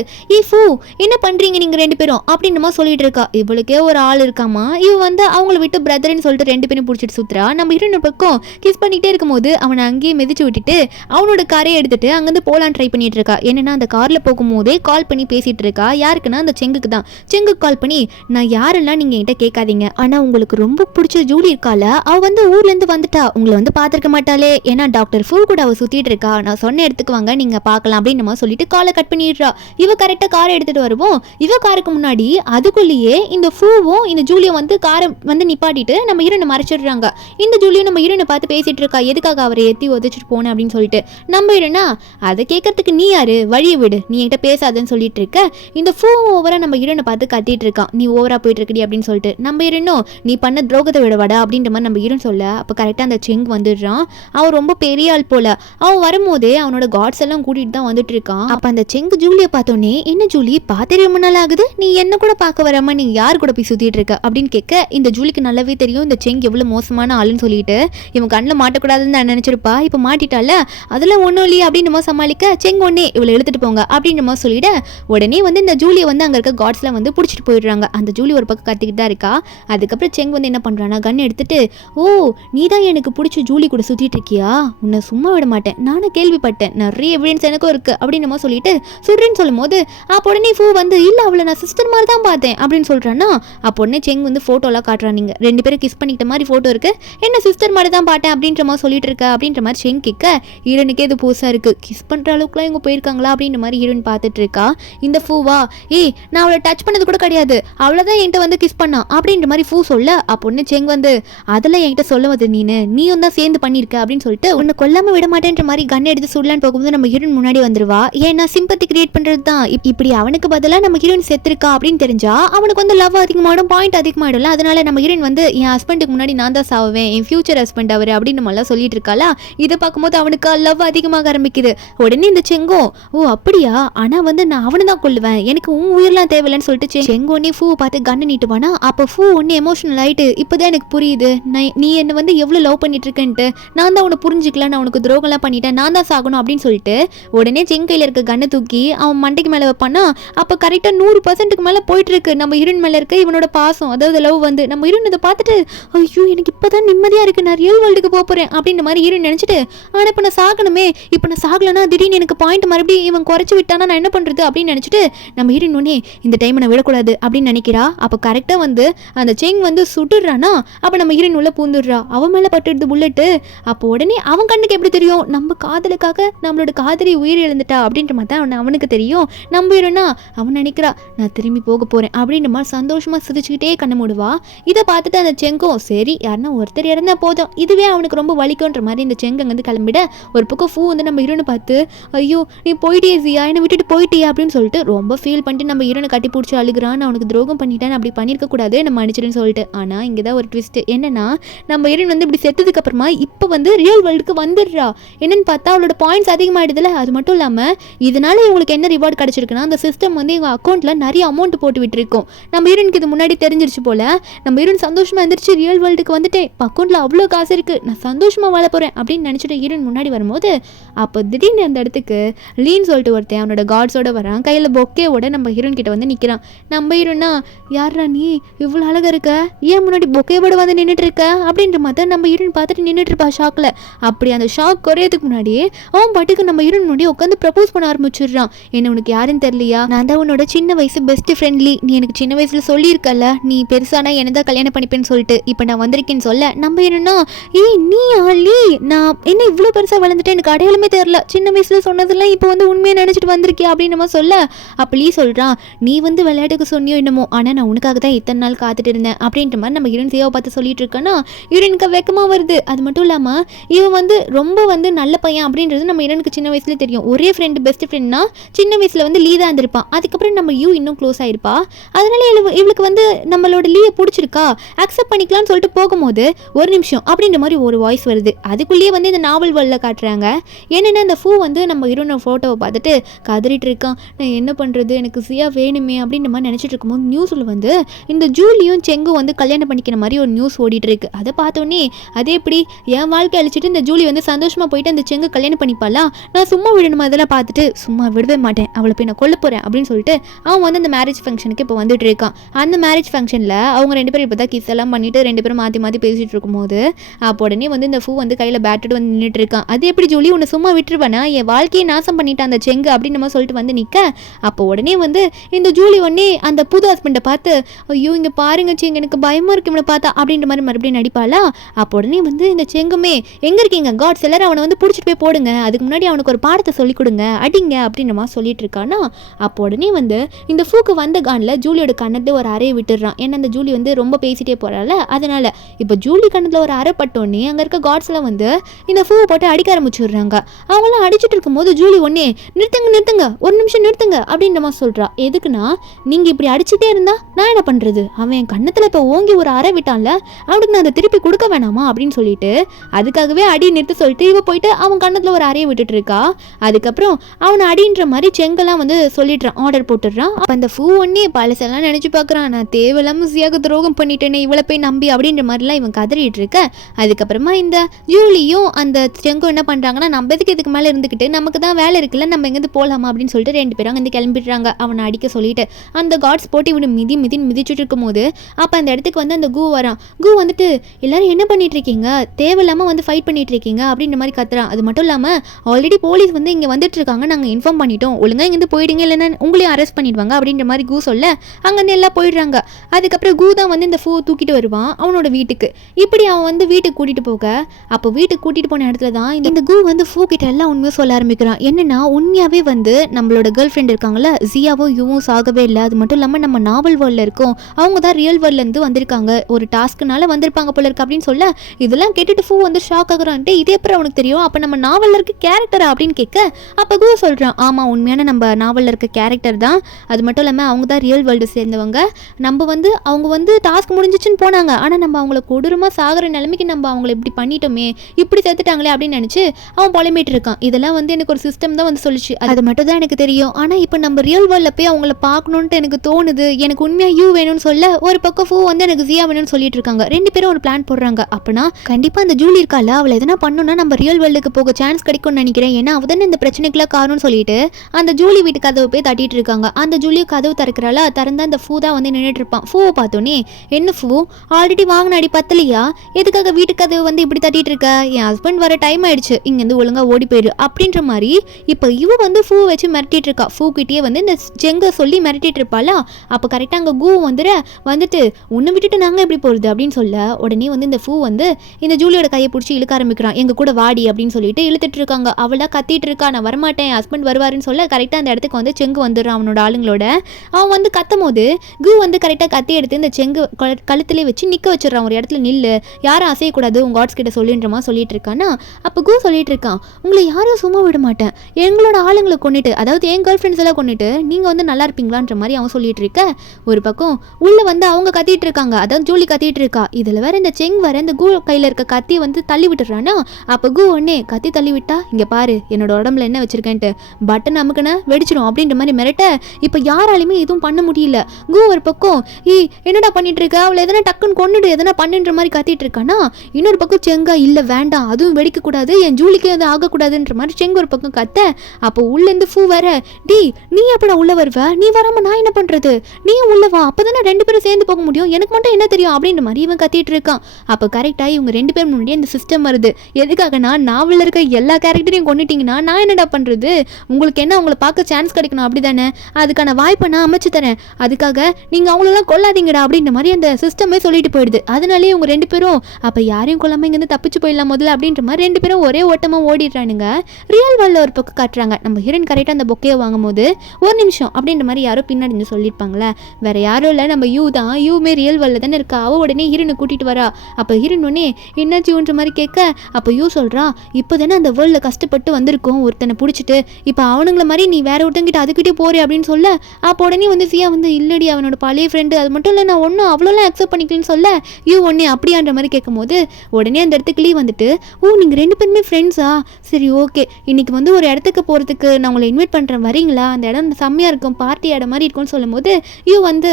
ஃபூ என்ன பண்றீங்க நீங்க ரெண்டு பேரும் அப்படின்ற மாதிரி சொல்லிட்டு இருக்கா. இவளுக்கே ஒரு ஆள் இருக்காமா, இவ வந்து அவங்கள விட்டு பிரதர்ன்னு சொல்லிட்டு ரெண்டு பேரும் பிடிச்சிட்டு சுத்துறா. நம்ம ஹீரோன் பக்கம் கிஸ் பண்ணிக்கிட்டே இருக்கும்போது அவனை அங்கேயே மிதிச்சு விட்டுட்டு அவனோட காரையை எடுத்துட்டு அங்கேருந்து போலான்னு ட்ரை பண்ணிட்டு இருக்கா. என்னன்னா அந்த கார்ல போகும்போதே கால் பண்ணி பேசிட்டு இருக்கா. யாருக்குன்னா அந்த செங்குக்கு தான். செங்குக்கு கால் பண்ணி நான் யாரெல்லாம் நீங்க என்கிட்ட கேட்காதீங்க, ஆனா உங்களுக்கு ரொம்ப பிடிச்ச ஜூலி இருக்கால, அவ வந்து ஊர்ல இருந்து வந்துட்டா, உங்களை வந்து பாத்திருக்க மாட்டாளே, ஏன்னா டாக்டர் ஃபூ கூட அவ சுத்திட்டு இருக்கா, நான் சொன்ன இடத்துக்கு வாங்க நீங்க பார்க்கலாம் அப்படின்னு நம்ம சொல்லிட்டு காலை கட் பண்ணிடுறா. இவ கரெக்டா காரை எடுத்துட்டு வருவோம். இவ காருக்கு முன்னாடி அதுக்குள்ளேயே இந்த ஃபூவும் இந்த ஜூலியும் வந்து காரை வந்து நிப்பாட்டிட்டு நம்ம ஹீரோனை மறைச்சிடுறாங்க. இந்த ஜூலியும் நம்ம ஹீரோனை பார்த்து பேசிட்டு இருக்கா, எதுக்காக அவரை ஏற்றி உதச்சிட்டு போனேன் அப்படின்னு சொல்லிட்டு. நம்ம ஹீரோனா அதை கேட்கறதுக்கு நீ யாரு, வழியை விடு, நீ என்கிட்ட பேசாதுன்னு சொல்லிட்டு இருக்க. இந்த ஃபூ ஓவரா நம்ம ஹீரோனை பார்த்து கத்திட்டு இருக்கான், நீ ஓவரா போயிட்டு இருக்கடி அப்படின்னு சொல்லிட்டு. நம்ம ஹீரோனும் நீ பண்ண துரோகத்தை விடவாடா அப்படின்ற மாதிரி நம்ம ஹீரோன் சொல்ல. அப்போ கரெக்டாக அந்த செங் வந்துடுறான். அவன் ரொம்ப பெரிய ஆள் போல. அவன் வரும்போதே அவனோட காட்ஸ் எல்லாம் கூட்டிட்டு தான் வந்துட்டு இருக்கான். அப்போ அந்த செங்கு ஜூலியை பார்த்தோன்னே என்ன ஜூலி பார்த்தே ரொம்ப நாள் ஆகுது, நீ என்ன கூட பார்க்க வராம நீ யார் கூட போய் சுத்திட்டு இருக்க அப்படின்னு கேட்க இந்த ஜூலிக்கு நல்லாவே தெரியும் இந்த செங் எவ்வளவு மோசமான ஆளுன்னு சொல்லிட்டு. இவன் கண்ணில் மாட்டக்கூடாதுன்னு நான் நினைச்சிருப்பா. இப்போ மாட்டிட்டால அதெல்லாம் ஒன்றும் இல்லையா அப்படின்னு நம்ம சமாளிக்க செங் ஒன்னே இவளை எழுத்துட்டு போங்க அப்படின்னு நம்ம சொல்லிட. உடனே வந்து இந்த ஜூலியை வந்து அங்கே இருக்க காட்ஸ்ல வந்து பிடிச்சிட்டு போயிடுறாங்க. அந்த ஜூலி ஒரு பக்கம் கத்திக்கிட்டு தான் இருக்கா. அதுக்கப்புறம் செங் வந்து என்ன பண்றானா கன் எடுத்துட்டு, ஓ நீ தான் எனக்கு பிடிச்ச ஜூலி கூட சுத்திட்டு இருக்கியா, உன்னை சும்மா சும்மா விட மாட்டேன், நானும் கேள்விப்பட்டேன், நிறைய எவிடன்ஸ் எனக்கும் இருக்கு அப்படின்னு சொல்லிட்டு சுடுறேன்னு சொல்லும் போது அப்போ உடனே ஃபூ வந்து இல்ல அவளை நான் சிஸ்டர் மாதிரி தான் பார்த்தேன் அப்படின்னு சொல்றான்னா, அப்போ உடனே செங் வந்து போட்டோலாம் காட்டுறான், நீங்க 2 பேரும் கிஸ் பண்ணிக்கிட்ட மாதிரி போட்டோ இருக்கு, என்ன சிஸ்டர் மாதிரி தான் பார்த்தேன் அப்படின்ற மாதிரி சொல்லிட்டு இருக்க அப்படின்ற மாதிரி செங் கேட்க ஹீரோனுக்கே இது புதுசா இருக்கு, கிஸ் பண்ற அளவுக்குலாம் இவங்க போயிருக்காங்களா அப்படின்ற மாதிரி ஹீரோயின் பார்த்துட்டு இருக்கா. இந்த ஃபூவா ஏய் நான் அவளை டச் பண்ணது கூட கிடையாது, அவ்வளோதான் என்கிட்ட வந்து கிஸ் பண்ணா அப்படின்ற மாதிரி ஃபூ சொல்ல, அப்போ ஒன்று செங் வந்து அதெல்லாம் என்கிட்ட சொல்லுவது நீயும் தான் சேர்ந்து பண்ணியிருக்க அப்படின்னு சொல்லிட்டு உன்னை கொல்லாம விட மாட்டேன்ற மாதிரி கன் எடுத்து சுடலான்னு போகும்போது நம்ம ஹீரோயின் முன்னாடி வந்துருவா. ஏன்னா சிம்பத்தி கிரியேட் பண்றது தான், இப்படி அவனுக்கு பதிலாக நம்ம ஹீரோயின் செத்துருக்கா அப்படின்னு தெரிஞ்சா அவனுக்கு வந்து லவ் அதிகமாகிடும், பாயிண்ட் அதிகமாகிடும்ல. அதனால நம்ம ஹீரோயின் வந்து என் ஹஸ்பண்டுக்கு முன்னாடி நான் தான் சாவேன், என் ஃபியூச்சர் ஹஸ்பண்ட் அவர் அப்படின்னு மாதிரிலாம் சொல்லிட்டு இருக்காளா. இதை பார்க்கும்போது அவனுக்கு லவ் அதிகமாக ஆரம்பிக்குது. உடனே இந்த செங்கோ ஓ அப்படியா, ஆனா வந்து நான் அவனை தான் கொல்லுவேன், எனக்கு உன் உயிரெலாம் தேவையில்லைன்னு சொல்லிட்டு செங்கோன்னே ஃபூவை பார்த்து கண்ணை நீட்டுவானா. அப்போ ஃபூ ஒன்று எமோஷனல் ஆகிட்டு இப்போதான் எனக்கு புரியுது நீ என்னை வந்து எவ்வளோ லவ் பண்ணிட்டு இருக்கேன்ட்டு, நான் தான் அவனை புரிஞ்சுக்கல, நான் உனக்கு துரோகம்லாம் பண்ணிட்டேன், நான் தான் சாகணும் அப்படின்னு சொல்லிட்டு உடனே செங் கையில் இருக்க கண்ணை தூக்கி அவன் மண்டைக்கு மேலே வைப்பானா. அப்போ கரெக்டாக 100%க்கு மேலே போயிட்டு இருக்கு நம்ம ஹீரோயின் மேலே இருக்க இவனோட பாசம், அதாவது லவ் வந்து நம்ம ஹீரோயின் இதை பார்த்துட்டு ஐயோ எனக்கு இப்போதான் நிம்மதியாக இருக்கு, நான் ரியல் வேர்ல்டுக்கு போகிறேன் அப்படின்ற மாதிரி ஹீரோயின் நினச்சிட்டு, ஆனால் இப்போ நான் சாகணுமே, இப்போ நான் சாகலைன்னா திடீர்னு எனக்கு பாயிண்ட் மறுபடியும் இவன் குறைச்சி விட்டானா நான் என்ன பண்ணுறது அப்படின்னு நினச்சிட்டு நம்ம ஹீரோயின் ஒன்னே இந்த டைம் நான் விடக்கூடாது அப்படின்னு நினைக்கிறா. அப்போ கரெக்டாக வந்து அந்த செங் வந்து சுட்டுடுறானா. அப்போ நம்ம ஹீரோயின் உள்ள பூந்துடுறா, அவன் மேலே பட்டுடுது புல்லட்டு. அப்போ உடனே அவன் கண்ணுக்கு எப்படி தெரியும் நம்ம காதலுக்காக நம்மளோட காதலி உயிர் இழந்துட்டா அப்படின்ற மாதிரி தான் அவனுக்கு தெரியும். நம்ம ஹீரோனா அவன் நினைக்கிறா நான் திரும்பி போக போகிறேன் அப்படின்ற மாதிரி சந்தோஷமாக சிரிச்சுக்கிட்டே கண்ணை மூடுவா. இதை பார்த்துட்டு அந்த செங்கும் சரி யாருன்னா ஒருத்தர் இறந்தா போதும், இதுவே அவனுக்கு ரொம்ப வலிக்கும்ன்ற மாதிரி இந்த செங்கை வந்து கிளம்பிட. ஒரு பக்கம் ஃபூ வந்து நம்ம ஹீரோனை பார்த்து ஐயோ நீ போயிட்டியே ஜியா, என்னை விட்டுட்டு போயிட்டியா அப்படின்னு சொல்லிட்டு ரொம்ப ஃபீல் பண்ணிட்டு நம்ம ஹீரோனை கட்டி பிடிச்சி அழுகிறான், நான் அவனுக்கு துரோகம் பண்ணிட்டேன், அப்படி பண்ணியிருக்க கூடாது, நம்ம மன்னிச்சிடுன்னு சொல்லிட்டு. ஆனால் இங்கே தான் ஒரு ட்விஸ்ட் என்னன்னா நம்ம ஹீரோயின் வந்து இப்படி செத்ததுக்கு அப்புறமா இப்போ வந்து ரியல் வேர்ல்டுக்கு வந்துடுறா. என்னன்னு பார்த்தா அவளோட பாயிண்ட்ஸ் அதிகமாகிடுதுல. அது மட்டும் இல்லாமல் இதனால இவங்களுக்கு என்ன ரிவார்டு கிடச்சிருக்குன்னா அந்த சிஸ்டம் வந்து எங்கள் அக்கௌண்ட்டில் நிறைய அமௌண்ட் போட்டு விட்டுருக்கோம். நம்ம ஹீரோனுக்கு இது முன்னாடி தெரிஞ்சிருச்சு போல. நம்ம ஹீரோயின் சந்தோஷமாக இருந்துருச்சு, ரியல் வேர்ல்டுக்கு வந்துட்டேன், இப்போ அக்கௌண்ட்டில் அவ்வளோ காசு இருக்குது, நான் சந்தோஷமாக வாழ போகிறேன் அப்படின்னு நினச்சிட்டு ஹீரோயின் முன்னாடி வரும்போது அப்போ திடீர்னு அந்த இடத்துக்கு லீன்னு சொல்லிட்டு ஒருத்தன் அவனோட கார்ட்ஸோட வரான், கையில் பொக்கேவோட நம்ம ஹீரோயின் கிட்ட வந்து நிற்கிறான். நம்ம ஹீரோனா யாரா நீ இவ்வளோ அழகாக இருக்க, ஏன் முன்னாடி பொக்கேவோட வந்து நின்றுட்டு இருக்க அப்படின்ற மாதிரி நம்ம ஹீரோயின் பார்த்துட்டு நின்றுட்டு இருப்பா ஷாக்கில். அப்படி அந்த ஷாக் குறையதுக்கு முன்னாடியே அவன் பாட்டுக்கு நம்ம ஹீரோயின் முன்னாடி உட்காந்து ப்ரப்போஸ் பண்ண ஆரம்பிச்சிடுறான். என்ன உனக்கு யாருன்னு தெரியலையா, நான் தான் உன்னோட சின்ன வயசு பெஸ்ட் ஃப்ரெண்ட்லி, நீ எனக்கு சின்ன வயசில் சொல்லியிருக்கல நீ பெருசானா என்ன தான் கல்யாணம் பண்ணிப்பேன்னு சொல்லிட்டு, இப்போ நான் வந்திருக்கேன்னு சொல்ல நம்ம ஹீரோனா ஏய் நீ ஆளி, நான் என்ன இவ்வளோ பெருசாக வளர்ந்துட்டேன், எனக்கு அடையாளமே தெரியல, சின்ன வயசில் சொன்னதெல்லாம் இப்போ வந்து உண்மையாக நினச்சிட்டு வந்திருக்கியா அப்படின்னு நம்ம சொல்ல அப்படி சொல்கிறான் நீ வந்து விளையாட்டுக்கு சொன்னியோ என்னமோ, ஆனால் நான் உனக்காக தான் இத்தனை நாள் காத்துட்டு இருந்தேன் அப்படின்ற மாதிரி நம்ம ஹீரோயின் சியாவை பார்த்து சொல்லிட்டு இருக்கேன்னா ஹீரோயினுக்கு வெக்கமாக வருது. அது மட்டும் இல்லாமல் இவன் வந்து ரொம்ப வந்து நல்ல பையன் அப்படின்றது நம்ம ஹீரோனுக்கு சின்ன வயசுலேயே தெரியும். ஒரே ஃப்ரெண்டு பெஸ்ட் ஃப்ரெண்ட்னா சின்ன வயசில் வந்து லீ தான் இருந்திருப்பான், அதுக்கப்புறம் நம்ம யூ இன்னும் க்ளோஸ் ஆகிருப்பா. அதனால இவளுக்கு வந்து நம்மளோட லீயை பிடிச்சிருக்கா அக்செப்ட் பண்ணிக்கலாம்னு சொல்லிட்டு போகும்போது ஒரு நிமிஷம் அப்படின்ற மாதிரி ஒரு வாய்ஸ் வருது. அதுக்குள்ளேயே வந்து இந்த நாவல் வேர்ல்டில் காட்டுறாங்க. என்னென்னா அந்த ஃபூ வந்து நம்ம ஹீரோனோட ஃபோட்டோவை பார்த்துட்டு கதறிட்டு இருக்கான், நான் என்ன பண்ணுறது எனக்கு சியா வேணுமே அப்படின்ற மாதிரி நினச்சிட்டு இருக்கும்போது நியூஸில் வந்து இந்த ஜூலியும் செங்கும் வந்து கல்யாணம் பண்ணிக்கிற மாதிரி ஒரு நியூஸ் ஓடிட்டு இருக்கு. அதை பார்த்தோன்னே அதே எப்படி என் வாழ்க்கை அழிச்சிட்டு இந்த ஜூலி வந்து சந்தோஷமாக போயிட்டு அந்த செங்கு கல்யாணம் பண்ணிப்பாளா, நான் சும்மா விடணுமா அதெல்லாம் பார்த்துட்டு சும்மா விடவே மாட்டேன், அவளை போய் நான் கொல்ல போகிறேன் அப்படின்னு சொல்லிட்டு அவன் வந்து அந்த மேரேஜ் ஃபங்க்ஷனுக்கு இப்போ வந்துட்டு இருக்கான். அந்த மேரேஜ் ஃபங்க்ஷனில் அவங்க 2 பேரும் இப்போ தான் கிஸ் எல்லாம் பண்ணிட்டு 2 பேரும் மாற்றி மாற்றி பேசிகிட்டு இருக்கும்போது அப்போ உடனே வந்து இந்த ஃபூ வந்து கையில் பேட்டுட்டு வந்து நின்றுட்டு இருக்கான். அது எப்படி ஜூலி உன்னை சும்மா விட்டுருவேனா, என் வாழ்க்கையை நாசம் பண்ணிட்டான் அந்த செங்கு அப்படின்னு நம்ம சொல்லிட்டு வந்து நிற்க அப்போ உடனே வந்து இந்த ஜூலி உடனே அந்த புது ஹஸ்பண்டை பார்த்து ஐயோ இங்கே பாருங்க செங்கு எனக்கு பயமாக இருக்கு இவனை பார்த்தா அப்படின்ற மாதிரி மறுபடியும் நடிப்பாளா. அப்போ உடனே வந்து இந்த செங்குமே எங்கே இருக்கீங்க காட்ஸ் எல்லாரும் அவனை வந்து பிடிச்சிட்டு போய் போடுங்க, அதுக்கு முன்னாடி அவனுக்கு ஒரு பாடத்தை சொல்லிக் கொடுங்க அடிங்க அப்படின்ற மாதிரி சொல்லிட்டு இருக்கானா. அப்போ உடனே வந்து இந்த ஃபூக்கு வந்த கானில் ஜூலியோட கண்ணத்தை ஒரு அறையை விட்டுடுறான். ஏன்னா அந்த ஜூலி வந்து ரொம்ப பேசிட்டே போகிறாள். அதனால இப்போ ஜூலி கண்ணத்தில் ஒரு அறை பட்டோன்னே அங்கே இருக்க காட்ஸ்லாம் வந்து இந்த ஃபூவை போட்டு அடிக்க ஆரம்பிச்சுடுறாங்க. அவங்களாம் அடிச்சுட்டு இருக்கும்போது ஜூலி ஒன்னே நிறுத்துங்க ஒரு நிமிஷம் நிறுத்துங்க அப்படின்ற மாதிரி சொல்கிறா. எதுக்குன்னா நீங்கள் இப்படி அடிச்சுட்டே இருந்தா நான் என்ன பண்ணுறது, அவன் என் கண்ணத்தில் இப்போ ஓங்கி ஒரு அறை விட்டான்ல அவனுக்கு நான் அதை திருப்பி கொடுக்க வேணாமா அப்படின்னு சொல்லிட்டு அதுக்காகவே அடி நிறுத்த சொல்லிட்டு இவ போயிட்டு அவன் கண்ணத்தில் ஒரு அறையை விட்டுட்டு இருக்கா. அதுக்கப்புறம் அவனை அடின்ற மாதிரி செங்கெல்லாம் வந்து சொல்லிடுறான், ஆர்டர் போட்டுடுறான். அப்போ அந்த ஃபூ ஒன்னே பழசெல்லாம் நினச்சி பார்க்குறான், நான் தேவையில்லாமல் சியாக துரோகம் பண்ணிட்டேனே இவளை போய் நம்பி அப்படின்ற மாதிரிலாம் இவன் கதறிட்டு இருக்க. அதுக்கப்புறமா இந்த ஜூலியும் அந்த செங்கும் என்ன பண்ணுறாங்கன்னா நம்ம இதுக்கு மேலே இருந்துக்கிட்டு நமக்கு தான் வேலை இருக்குல்ல நம்ம எங்கேருந்து போகலாமா அப்படின்னு சொல்லிட்டு 2 பேரும் அங்கே கிளம்பிடுறாங்க அவனை அடிக்க சொல்லிட்டு. அந்த காட்ஸ் போட்டு இவனு மிதிச்சுட்டு இருக்கும் போது அப்போ அந்த இடத்துக்கு வந்து அந்த கூ வரான். கூ வந்துட்டு எல்லாரும் என்ன பண்ணிட்டு இருக்கீங்க, தேவையில்லாமல் வந்து ஃபைட் பண்ணிட்டு இருக்கீங்க அப்படின்னு அப்படின்ற மாதிரி கத்துறான். அது மட்டும் இல்லாமல் ஆல்ரெடி போலீஸ் வந்து இங்கே வந்துட்டு இருக்காங்க, நாங்கள் இன்ஃபார்ம் பண்ணிட்டோம், ஒழுங்காக இங்கேருந்து போயிடுங்க இல்லைன்னா உங்களையும் அரெஸ்ட் பண்ணிடுவாங்க அப்படின்ற மாதிரி கூ சொல்ல அங்கேருந்து எல்லாம் போயிடுறாங்க. அதுக்கப்புறம் கூ தான் வந்து இந்த ஃபூ தூக்கிட்டு வருவான் அவனோட வீட்டுக்கு. இப்படி அவன் வந்து வீட்டுக்கு கூட்டிகிட்டு போக அப்போ வீட்டுக்கு கூட்டிகிட்டு போன இடத்துல தான் இந்த கூ வந்து ஃபூ கிட்ட எல்லாம் உண்மையாக சொல்ல ஆரம்பிக்கிறான். என்னன்னா உண்மையாகவே வந்து நம்மளோட கேர்ள் ஃப்ரெண்ட் இருக்காங்கல்ல, ஜியாவும் யூவும் சாகவே இல்லை. அது மட்டும் இல்லாமல் நம்ம நாவல் வேர்ல்டில் இருக்கோம், அவங்க தான் ரியல் வேர்ல்ட்லேருந்து வந்திருக்காங்க, ஒரு டாஸ்க்குனால வந்திருப்பாங்க போல இருக்கு அப்படின்னு சொல்ல இதெல்லாம் கேட்டுட்டு ஃபூ வந்து ஷாக் ஆகுறான்ட்டு. இதே அப்புறம் அவனுக்கு தெரியும் அப்போ நம்ம நாவலில் இருக்க கேரக்டரா அப்படின்னு கேட்க அப்போ கூ சொல்கிறான், ஆமாம் உண்மையான நம்ம நாவலில் இருக்க கேரக்டர் தான். அது மட்டும் இல்லாமல் அவங்க தான் ரியல் வேர்ல்டு சேர்ந்தவங்க. நம்ம வந்து அவங்க வந்து டாஸ்க் முடிஞ்சிச்சுன்னு போனாங்க, ஆனால் நம்ம அவங்கள கொடூரமாக சாகிற நிலைமைக்கு நம்ம அவங்கள இப்படி பண்ணிட்டோமே, இப்படி செத்துட்டாங்களே அப்படின்னு நினச்சி அவன் புலம்பிட்டு இருக்கான். இதெல்லாம் வந்து எனக்கு ஒரு சிஸ்டம் தான் வந்து சொல்லிச்சு, அது மட்டும் தான் எனக்கு தெரியும். ஆனால் இப்போ நம்ம ரியல் வேர்ல்டில் போய் அவங்கள பார்க்கணுன்ட்டு எனக்கு தோணுது, எனக்கு உண்மையாக யூ வேணும்னு சொல்ல ஒரு பக்கம் ஃபூ வந்து எனக்கு ஜியா வேணும்னு சொல்லிட்டு இருக்காங்க. ரெண்டு பேரும் ஒரு பிளான் போடுறாங்க. அப்படின்னா கண்டிப்பாக அந்த ஜூலி இருக்கால, அவளை எதனா பண்ணணும்னா நம்ம ரியல் வேர்ல்டுக்கு போக சான்ஸ் கிடைக்கும்னு நினைக்கிறேன், ஏன்னா அவ தானே இந்த பிரச்சனைக்குலாம் காரணம்னு சொல்லிட்டு அந்த ஜூலி வீட்டு கதவை போய் தட்டிட்டு இருக்காங்க. அந்த ஜூலியும் கதவு திறக்கிறாள, திறந்த அந்த ஃபூ தான் வந்து நின்றுட்டு இருப்பான். ஃபூவை பார்த்தோன்னே, என்ன ஃபூ ஆல்ரெடி வாங்கின அடி பத்தலையா, எதுக்காக வீட்டு கதவு வந்து இப்படி தட்டிட்டு இருக்க, என் ஹஸ்பண்ட் வர டைம் ஆயிடுச்சு, இங்கேருந்து ஒழுங்காக ஓடி போயிடு அப்படின்ற மாதிரி இப்போ இவ வந்து ஃபூ வச்சு மிரட்டிட்டு இருக்கா. ஃபூ கிட்டே வந்து இந்த ஜெங்க சொல்லி மிரட்டிட்டு இருப்பாளா. அப்போ கரெக்டாக அங்கே கூ வந்துட்டு உன்னை விட்டுட்டு நாங்கள் எப்படி போகிறது அப்படின்னு சொல்ல உடனே வந்து இந்த ஃபூ வந்து இந்த ஜூலியோட கையை பிடிச்சி இழுக்க ஆரம்பிக்கிறான். எங்கள் கூட வாடி அப்படின்னு சொல்லிட்டு இழுத்துட்டு இருக்காங்க. அவளா கத்திட்டு இருக்கா, நான் வரமாட்டேன் ஹஸ்பண்ட் வருவாருன்னு சொல்ல கரெக்டாக அந்த இடத்துக்கு வந்து செங்கு வந்துடுறான் அவனோட ஆளுங்களோட. அவன் வந்து கத்தும் போது கூ வந்து கரெக்டாக கத்தி எடுத்து இந்த செங்கு கழுத்திலே வச்சு நிற்க வச்சிடறான். ஒரு இடத்துல நில்லு, யாரும் அசையக்கூடாது, உங்கள் காட்ஸ் கிட்ட சொல்லின்றமா சொல்லிட்டு இருக்கானா. அப்போ கூ சொல்லிட்டு இருக்கான், உங்களை யாரும் சும்மா விட மாட்டேன், எங்களோட ஆளுங்களை கொண்டுட்டு, அதாவது என் கேர்ள் ஃப்ரெண்ட்ஸ் எல்லாம் கொண்டுட்டு நீங்கள் வந்து நல்லா இருப்பீங்களான்ற மாதிரி அவன் சொல்லிட்டு இருக்க. ஒரு பக்கம் உள்ள வந்து அவங்க கத்திட்டு இருக்காங்க, அதாவது ஜூலி கத்திட்டு இருக்கா. இதில் வேற இந்த செங் வர இந்த கூ கையில் இருக்க கத்தியை வந்து தள்ளி விட்டுறானா. அப்போ கூ ஒன்னே கத்தி தள்ளி விட்டா, இங்கே பாரு என்னோட உடம்புல என்ன வச்சிருக்கேன்ட்டு, பட்டன் அமுக்குன வெடிச்சிடும் அப்படின்ற மாதிரி மிரட்ட இப்போ யாராலையுமே எதுவும் பண்ண முடியல. கூ ஒரு பக்கம் என்னடா பண்ணிட்டு இருக்க, அவளை எதனா டக்குன்னு கொண்டுடு எதனா பண்ணுன்ற மாதிரி கத்திட்டு இருக்கானா. இன்னொரு பக்கம் செங்கா இல்லை வேண்டாம் அதுவும் வெடிக்கக்கூடாது, என் ஜூலிக்கு அது ஆகக்கூடாதுன்ற மாதிரி செங்கு ஒரு பக்கம் கத்த. அப்போ உள்ளேருந்து ஃபூ வேற, டி நீ எப்படா உள்ள வருவ, நீ வராம நான் என்ன பண்றது, நீ உள்ள வா, அப்பதானே ரெண்டு பேரும் சேர்ந்து போக முடியும், எனக்கு மட்டும் என்ன தெரியும் அப்படின்ற மாதிரி இவன் கத்திட்டு இருக்கான். அப்போ கரெக்டா இவங்க ரெண்டு பேர் முன்னாடியே இந்த சிஸ்டம் வருது. எதுக்காகனா நாவலில் இருக்க எல்லா கேரக்டரையும் கொண்டுட்டீங்கன்னா நான் என்னடா பண்றது, உங்களுக்கு என்ன அவங்கள பார்க்க சான்ஸ் கிடைக்கணும் அப்படிதானே, அதுக்கான வாய்ப்பை நான் அமைச்சு தரேன், அதுக்காக நீங்க அவங்களெல்லாம் கொல்லாதீங்கடா அப்படின்ற மாதிரி அந்த சிஸ்டமே சொல்லிட்டு போயிடுது. அதனாலே இவங்க ரெண்டு பேரும் அப்போ யாரையும் கொல்லாம இங்கேருந்து தப்பிச்சு போயிடலாம் முதல்ல அப்படின்ற மாதிரி ரெண்டு பேரும் ஒரே ஓட்டமாக ஓடிடுறானுங்க. ரியல் வேர்ல்டில் ஒரு பக்கம் காட்டுறாங்க. நம்ம ஹீரோயின் கரெக்டாக அந்த பொக்கையை வாங்கும் போது ஒரு நிமிஷம் அப்படின்ற மாதிரி யாரோ பின்னாடி இருந்து சொல்லியிருப்பாங்களே, வேற யாரும் இல்லை நம்ம யூ தான், யூமே ரியல் வேர்ல்டில் தானே இருக்கா. அவ உடனே ஹீரோனை கூட்டிட்டு வரா. அப்போ ஹீரோயின் உடனே என்னாச்சு ஊன்ற மாதிரி கேட்க அப்போ யூ சொல்றா, இப்போ தானே அந்த வேர்ல்டில் கஷ்டப்பட்டு வந்திருக்கோம் ஒருத்தனை பிடிச்சிட்டு, இப்போ அவனுங்களை மாதிரி நீ வேற ஒருத்தங்கிட்ட அதுக்கிட்டே போறே அப்படின்னு சொல்ல அப்போ உடனே வந்து சியா வந்து இல்லடி அவனோட பழைய ஃப்ரெண்டு, அது மட்டும் இல்லை நான் ஒன்றும் அவ்வளோலாம் அக்செப்ட் பண்ணிக்கலன்னு சொல்ல யூ ஒன்னே அப்படியான்ற மாதிரி கேட்கும் போது உடனே அந்த இடத்துக்கு லீவ் வந்துட்டு, ஓ நீங்கள் ரெண்டு பேருமே ஃப்ரெண்ட்ஸா, சரி ஓகே இன்னைக்கு வந்து ஒரு இடத்துக்கு போகிறதுக்கு நான் உங்களை இன்வைட் பண்ணுறேன் வரீங்களா, அந்த இடம் செம்மையாக இருக்கும் பார்ட்டி இடம் மாதிரி இருக்கும்னு சொல்லும் போது யூ வந்து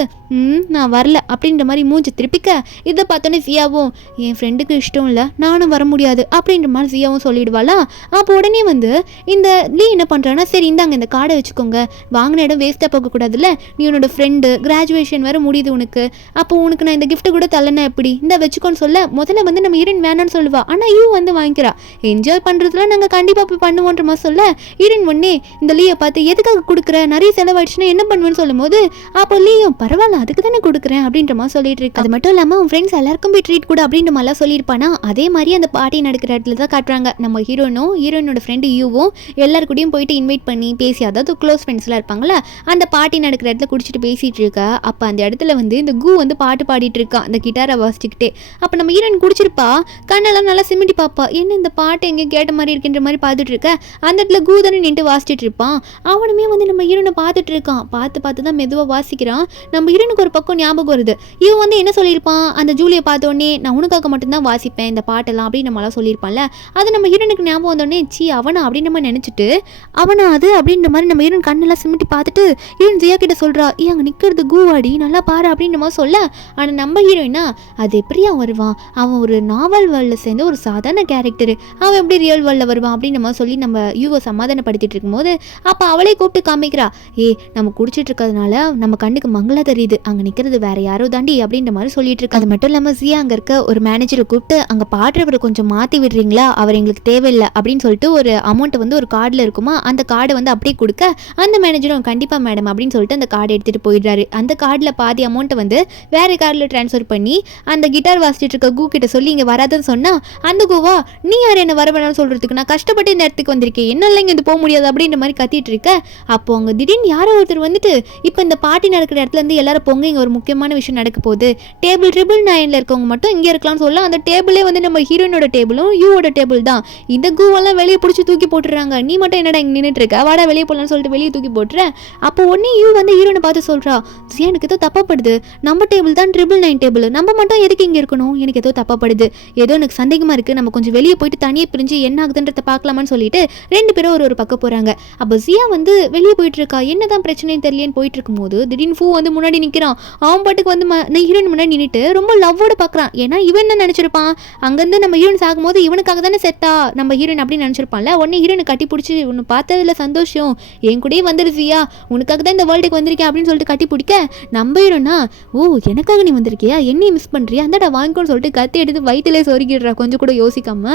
நான் வரல அப்படின்ற மாதிரி மூஞ்சி திருப்பிக்க இதை பார்த்தோன்னே சியாவும் என் ஃப்ரெண்டுக்கு இஷ்டம் இல்லை நானும் வர முடியாது அப்படின்ற மாதிரி சியாவும் சொல்லிடுவாளா. அப்போ உடனே வந்து இந்த லீ என்ன பண்ணுறான்னா, சரி இந்தாங்க இந்த கார்டை வச்சுக்கோங்க, வாங்கின இடம் வேஸ்ட்டாக போகக்கூடாதுல்ல, நீ உன்னோட ஃப்ரெண்டு கிராஜுவேஷன் வேறு முடியுது உனக்கு, அப்போ உனக்கு நான் இந்த கிஃப்ட்டு கூட தரலன்னா எப்படி, இந்த வச்சுக்கோன்னு சொல்ல முதல்ல வந்து நம்ம ஹீரோயின் வேணான்னு சொல்லுவா, ஆனால் யூ வந்து வாங்கிக்கிறா. என்ஜாய் பண்ணுறதுல நாங்கள் கண்டிப்பாக போய் பண்ணுவோன்ற மாதிரி சொல்ல ஹீரோயின் ஒன்னே இந்த லீயை பார்த்து எதுக்காக கொடுக்குற, நிறைய செலவாயிடுச்சுன்னா என்ன பண்ணுவேன்னு சொல்லும் போது அப்போ லீயும் பரவாயில்ல அதுக்கு தானே கொடுக்குறேன் அப்படின்ற மாதிரி சொல்லிட்டு இருக்கு. அது மட்டும் இல்லாமல் உன் ஃப்ரெண்ட்ஸ் எல்லாருக்கும் போய் ட்ரீட் கூட அப்படின்ற மாதிரிலாம் சொல்லியிருப்பானா. அதே மாதிரி அந்த பார்ட்டி நடக்கிற இடத்துல தான் காட்டுறாங்க. நம்ம ஹீரோயினோட ஃப்ரெண்டு யூவும் எல்லாருக்கூடையும் போயிட்டு இன்வைட் பண்ணி பேசி, அதாவது க்ளோஸ் ஃப்ரெண்ட்ஸ்லாம் இருப்பாங்களே, அந்த பார்ட்டி நடக்கிற இடத்துல குடிச்சிட்டு பேசிட்டு இருக்கா. அப்போ அந்த இடத்துல வந்து இந்த கூ வந்து பாட்டு பாடிட்டு இருக்கா அந்த கிட்டாரை வாசிச்சுக்கிட்டே. அப்போ நம்ம ஹீரோயின் குடிச்சிருப்பா, கண்ணெல்லாம் நல்லா சிமிட்டி பாப்பா, என்ன இந்த பாட்டு எங்கே கேட்ட மாதிரி இருக்குன்ற மாதிரி பார்த்துட்டு இருக்க. அந்த இடத்துல கூ தானே நின்று வாசிச்சுட்டு இருப்பான். அவனுமே வந்து நம்ம ஹீரோனை பார்த்துட்டு இருக்கான். பார்த்து தான் மெதுவாக வாசிக்கிறான். நம்ம ஹீரோனுக்கு ஒரு பக்கம் ஞாபகம் வருது, இவன் வந்து என்ன சொல்லியிருப்பான், அந்த ஜூலியை பார்த்தோன்னே நான் உனக்காக மட்டும்தான் வாசிப்பேன் இந்த பாட்டெல்லாம் அப்படின்னு நம்மளாம் சொல்லியிருப்பான்ல. அது நம்ம ஹீரோனுக்கு ஞாபகம் வந்தோடனே சி அவனா அப்படின்னு நம்ம நினச்சிட்டு அவனா அது அப்படின்ற மாதிரி நம்ம ஹீரோன் கண்ணெல்லாம் சிமிட்டி பார்த்துட்டு ஹீரோன் ஜியா கிட்ட சொல்கிறா, அங்கே நிற்கிறது கூவாடி நல்லா பாரு அப்படின்ற மாதிரி சொல்ல. ஆனால் நம்ம ஹீரோயினா அது எப்படி அவன் வருவான், அவன் ஒரு நாவல் வேர்ல்டில் சேர்ந்து ஒரு சாதாரண கேரக்டரு, அவன் எப்படி ரியல் வேர்ல்டில் வருவான் அப்படின்னு நம்ம சொல்லி நம்ம யூவை சமாதானப்படுத்திட்டு இருக்கும்போது அப்போ அவளே கூப்பிட்டு காமிக்கிறா, நம்ம குடிச்சிட்டு இருக்கிறதுனால நம்ம கண்ணுக்கு மங்களா தெரியுது, அங்கே நிற்கிறது வேற யாரோ தாண்டி அப்படின்ற மாதிரி சொல்லிட்டு இருக்கு. அது மட்டும் இல்லாமல் ஜியா அங்கே இருக்க ஒரு மேனேஜரை கூப்பிட்டு அங்கே பாடுறவரை கொஞ்சம் மாற்றி விடுறீங்களா அவர் எங்களுக்கு தேவையில்லை அப்படின்னு சொல்லிட்டு ஒரு அமௌண்ட்டை வந்து ஒரு கார்டில் இருக்குமா அந்த கார்டை வந்து அப்படியே கொடுக்க அந்த மேனேஜரும் கண்டிப்பாக மேடம் அப்படின்னு சொல்லிட்டு அந்த கார்டை எடுத்துகிட்டு போயிடுறாரு. அந்த கார்டில் பாதி அமௌண்ட்டை வந்து வேறு கார்டில் ட்ரான்ஸ்ஃபர் பண்ணி அந்த கிட்டார் வாசிச்சுட்டு இருக்க கூ கிட்ட சொல்லி இங்கே வராதுன்னு சொன்னால் அந்த கூவா நீ யார் என்ன வர வேணாம்னு சொல்கிறதுக்கு நான் கஷ்டப்பட்டு இந்த இடத்துக்கு வந்திருக்கேன் என்னால் இங்கே போக முடியாது அப்படின்ற மாதிரி கத்திட்டு இருக்க. அப்போ அவங்க திடீர்னு யாரோ ஒருத்தர் வந்துட்டு இப்போ இந்த பார்ட்டி நடக்கிற இடத்துல இருந்து எல்லாரும் போங்க இங்கே ஒரு முக்கியமான விஷயம் நடக்க போகுது டேபிள் 999 இருக்கவங்க மட்டும் இங்கே இருக்கலாம்னு சொல்ல அந்த டேபிளே வந்து நம்ம ஹீரோனோட டேபிளும் யூவோட டேபிள் தான். இந்த கூவெல்லாம் வெளியே பிடிச்சி தூக்கி போட்டுறாங்க. நீ மட்டும் என்னடா இங்கே நின்றுட்டு இருக்க வாடா வெளியே போகலான்னு சொல்லிட்டு வெளியே தூக்கி போட்டுறேன். அப்போ உடனே யூ வந்து ஹீரோனை பார்த்து சொல்கிறா எனக்கு ஏதோ தப்பாப்படுது நம்ம டேபிள் தான் 999 டேபிள் நம்ம மட்டும் எதுக்கு இங்கே இருக்கணும் எனக்கு ஏதோ தப்பாப்படுது ஏதோ எனக்கு சந்தேகமாக இருக்குது நம்ம கொஞ்சம் வெளியே போயிட்டு தனியாக பிரிஞ்சு என்ன ஆகுதுன்றதை பார்க்கலாமான்னு சொல்லிட்டு 2 பேரும் ஒரு பக்கம் போகிறாங்க. அப்போ ஜியா வந்து வெளியே போயிட்டு இருக்கா என்னதான் பிரச்சனைன்னு தெரியலன்னு போயிட்டு இருக்கும்போது திடீர்னு ஃபூ வந்து முன்னாடி நிற்கிறான். அவன் பாட்டுக்கு வந்து ஹீரோயின் முன்னாடி நின்றுட்டு ரொம்ப லவ்வோட பார்க்குறான். ஏன்னா இவன் என்ன நினச்சிருப்பான் அங்கேருந்து நம்ம ஹீரோயின் ஆகும்போது இவனுக்காக தானே செத்தா நம்ம ஹீரோயின் அப்படின்னு நினச்சிருப்பான்ல. உடனே ஹீரோனை கட்டி பிடிச்சி உன்னை பார்த்ததில் சந்தோஷம் என் கூடயே வந்துருச்சியா உனக்காக தான் இந்த வேர்ல்டுக்கு வந்திருக்கேன் அப்படின்னு சொல்லிட்டு கட்டி பிடிக்க நம்ம ஹீரோனா ஓ எனக்காக நீ வந்திருக்கியா என்னையும் மிஸ் பண்ணுறியா அந்தாடா வாங்கிக்கோன்னு சொல்லிட்டு கத்தி எடுத்து வயிற்றுலேயே சொருகிடுறா கொஞ்சம் கூட யோசிக்காம.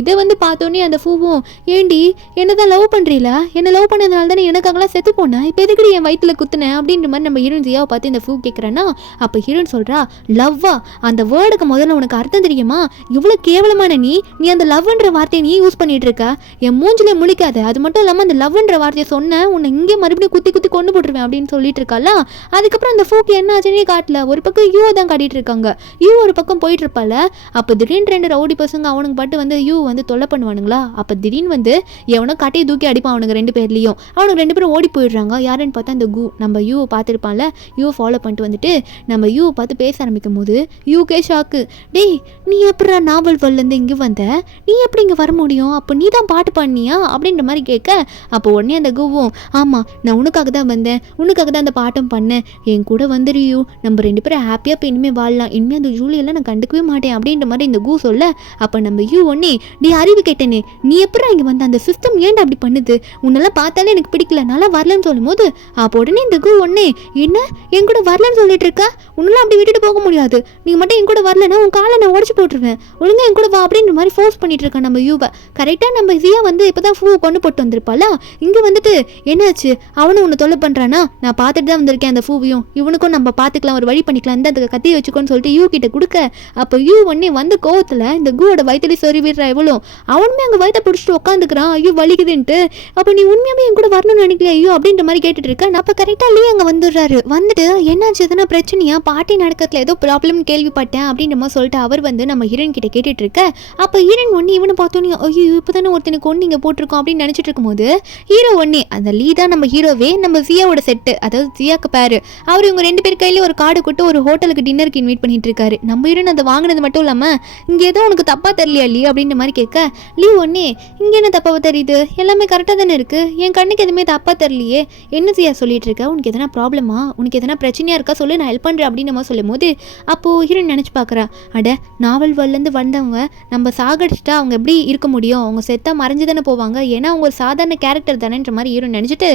இதை வந்து பார்த்தோன்னே அந்த ஃபூவும் ஏண்டி என்னதான் லவ் பண்ணுறீல என்ன லவ் பண்ணதுனால தானே எனக்காகலாம் செத்து போனேன் இப்போ எதுக்கடி என் வயிற்றுல குத்துனேன் அப்படின்ற மாதிரி நம்ம ஹீரோயின் ஜியாவை பார்த்து இந்த ஃபூ கேட்குறேன்னா அப்போ ஹீரோயின் சொல்கிறா லவ்வா அந்த வேர்டுக்கு முதல்ல உனக்கு அர்த்தம் தெரியுமா இவ்வளோ கேவலமான நீ அந்த லவ்ன்ற வார்த்தையை நீ யூஸ் பண்ணிட்டு இருக்க என் மூஞ்சிலே முழிக்காது அது மட்டும் இல்லாமல் அந்த லவ்ன்ற வார்த்தையை சொன்னேன் உன்னை இங்கே மறுபடியும் குத்தி குத்தி கொண்டு போட்டுருவேன் அப்படின்னு சொல்லிட்டு இருக்கால. அதுக்கப்புறம் அந்த ஃபூக்கு என்ன ஆச்சுன்னே காட்டல ஒரு பக்கம் யூ தான் காட்டிட்டு இருக்காங்க யூ ஒரு பக்கம் போயிட்டு இருப்பால. அப்போ திடீர்னு 2 ரவுடி பசங்க அவனுக்கு பாட்டு வந்து யூ வந்து தொல்லை பண்ணுவானுங்களா. அப்போ திடீர்னு வந்து எவனோ கட்டையை தூக்கி அடிப்பான் அவனுக்கு 2 பேர்லையும் அவனுக்கு 2 பேரும் ஓடி போயிடுறாங்க. யாருன்னு பார்த்தா அந்த கூ நம்ம யூவை பார்த்துருப்பான்ல யூ ஃபாலோ பண்ணிட்டு வந்துட்டு நம்ம யூவை பார்த்து பேச ஆரம்பிக்கும் போது யூகே ஷாக்கு டேய் நீ எப்படா நாவல் வரலேருந்து இங்கே வந்த நீ எப்படி இங்கே வர முடியும் அப்போ நீ தான் பாட்டு பாடினியா அப்படின்ற மாதிரி கேட்க அப்போ உடனே அந்த கூவும் ஆமாம் நான் உனக்காக தான் வந்தேன் உனக்காக தான் அந்த பாட்டம் பண்ணேன் என் கூட வந்துருயூ நம்ம 2 பேரும் ஹாப்பியாக இப்போ இனிமேல் வாழலாம் இனிமேல் அந்த ஜூலியெல்லாம் நான் கண்டுக்கவே மாட்டேன் அப்படின்ற மாதிரி இந்த கூ சொல்ல அப்போ நம்ம யூ ஒன்னே நீ அறிவு கேட்டேனே நீ எப்படா இங்கே வந்த அந்த சிஸ்டம் ஏன்டா அப்படி பண்ணுது உன்னெல்லாம் பார்த்தாலே எனக்கு பிடிக்கல நல்லா வரலன்னு சொல்லும் போது அப்போ உடனே இந்த கூ ஒன்னே என்ன என் கூட வரலன்னு சொல்லிட்டு இருக்கா உன்னெல்லாம் அப்படி விட்டுட்டு போக முடியாது நீ மட்டும் என் கூட வரலன்னா உன் காலை நான் உடச்சு போட்டுருவேன் ஒழுங்கா என் கூட வா அப்படின்ற மாதிரி ஃபோர்ஸ் பண்ணிட்டு இருக்கான் நம்ம யூவை. கரெக்டாக நம்ம ஜியா வந்து இப்போ தான் ஃபூ கொண்டு போட்டு வந்திருப்பாளா இங்கே வந்துட்டு என்னாச்சு அவனும் உன்னை தொல்லை பண்ணுறானா நான் பார்த்துட்டு தான் வந்திருக்கேன் அந்த ஃபூவையும் இவனுக்கும் நம்ம பார்த்துக்கலாம் ஒரு வழி பண்ணிக்கலாம் இந்த அதுக்கு கத்தியை வச்சுக்கோன்னு சொல்லிட்டு யூ கிட்ட கொடுக்க அப்போ யூ ஒன்னே வந்து கோவத்தில் இந்த கூவோட வயிற்றுலேயே சொறி விடுறா எவ்வளோ அவனுமே அங்கே வயிற்ற பிடிச்சிட்டு உட்காந்துக்கிறான் ஐயோ வலிக்குதுன்ட்டு. அப்போ நீ உண்மையாகவே என் கூட வரணும்னு நினைக்கல ஐயோ அப்படின்ற மாதிரி கேட்டுட்டு இருக்கேன். அப்போ கரெக்டாக லீ அங்கே வந்துடுறாரு வந்துட்டு என்னாச்சு எதனா பிரச்சனையா பார்ட்டி நடக்கிறதுல ஏதோ ப்ராப்ளம்னு கேள்விப்பட்டேன் அப்படின்ற மாதிரி சொல்லிட்டு அவர் வந்து நம்ம ஹீரோயின் கிட்ட கேட்டுட்டு இருக்க. அப்போ ஹீரோயின் ஒன்று இவனை பார்த்தோன்னே ஐயோ இப்போ தானே ஒருத்தனுக்கு ஒன்று இங்கே போட்டிருக்கோம் அப்படின்னு நினச்சிட்டு இருக்கும்போது ஹீரோ ஒன்னே அந்த லீ தான் நம்ம ஹீரோவே நம்ம ஜியாவோட செட்டு அதாவது ஜியாக்கு பேரு அவர் இவங்க 2 பேர் கையிலேயே ஒரு கார்டு கொடுத்து ஒரு ஹோட்டலுக்கு டின்னருக்கு இன்வைட் பண்ணிட்டு இருக்காரு. நம்ம ஹீரோயின் அதை வாங்கினது மட்டும் இல்லாமல் இங்கே ஏதோ உனக்கு தப்பா தெரியலையா லீ அப்படின்ற மாதிரி கேட்க லீ ஒன்னே இங்கே என்ன தப்பாக தெரியுது எல்லாமே கரெக்டாக தானே இருக்கு என் கண்ணுக்கு எதுவுமே தப்பாக தெரியலையே என்ன ஜியா சொல்லிட்டு இருக்க உனக்கு எதனா ப்ராப்ளமா உனக்கு எதனா பிரச்சனையா இருக்கா சொல்லு நான் ஹெல்ப் பண்ணுறேன் அப்படின்னு நம்ம சொல்லும் போது அப்போது ஹீரோயின் நினச்சி பார்க்குறா அட நாவல் வரலேருந்து வந்தவங்க நம்ம சாகடிச்சிட்டா அவங்க எப்படி இருக்க முடியும் அவங்க செத்தா மறைஞ்சு தானே போவாங்க ஏன்னா அவங்க ஒரு சாதாரண கேரக்டர் தானேன்ற மாதிரி ஹீரோயின் நினச்சிட்டு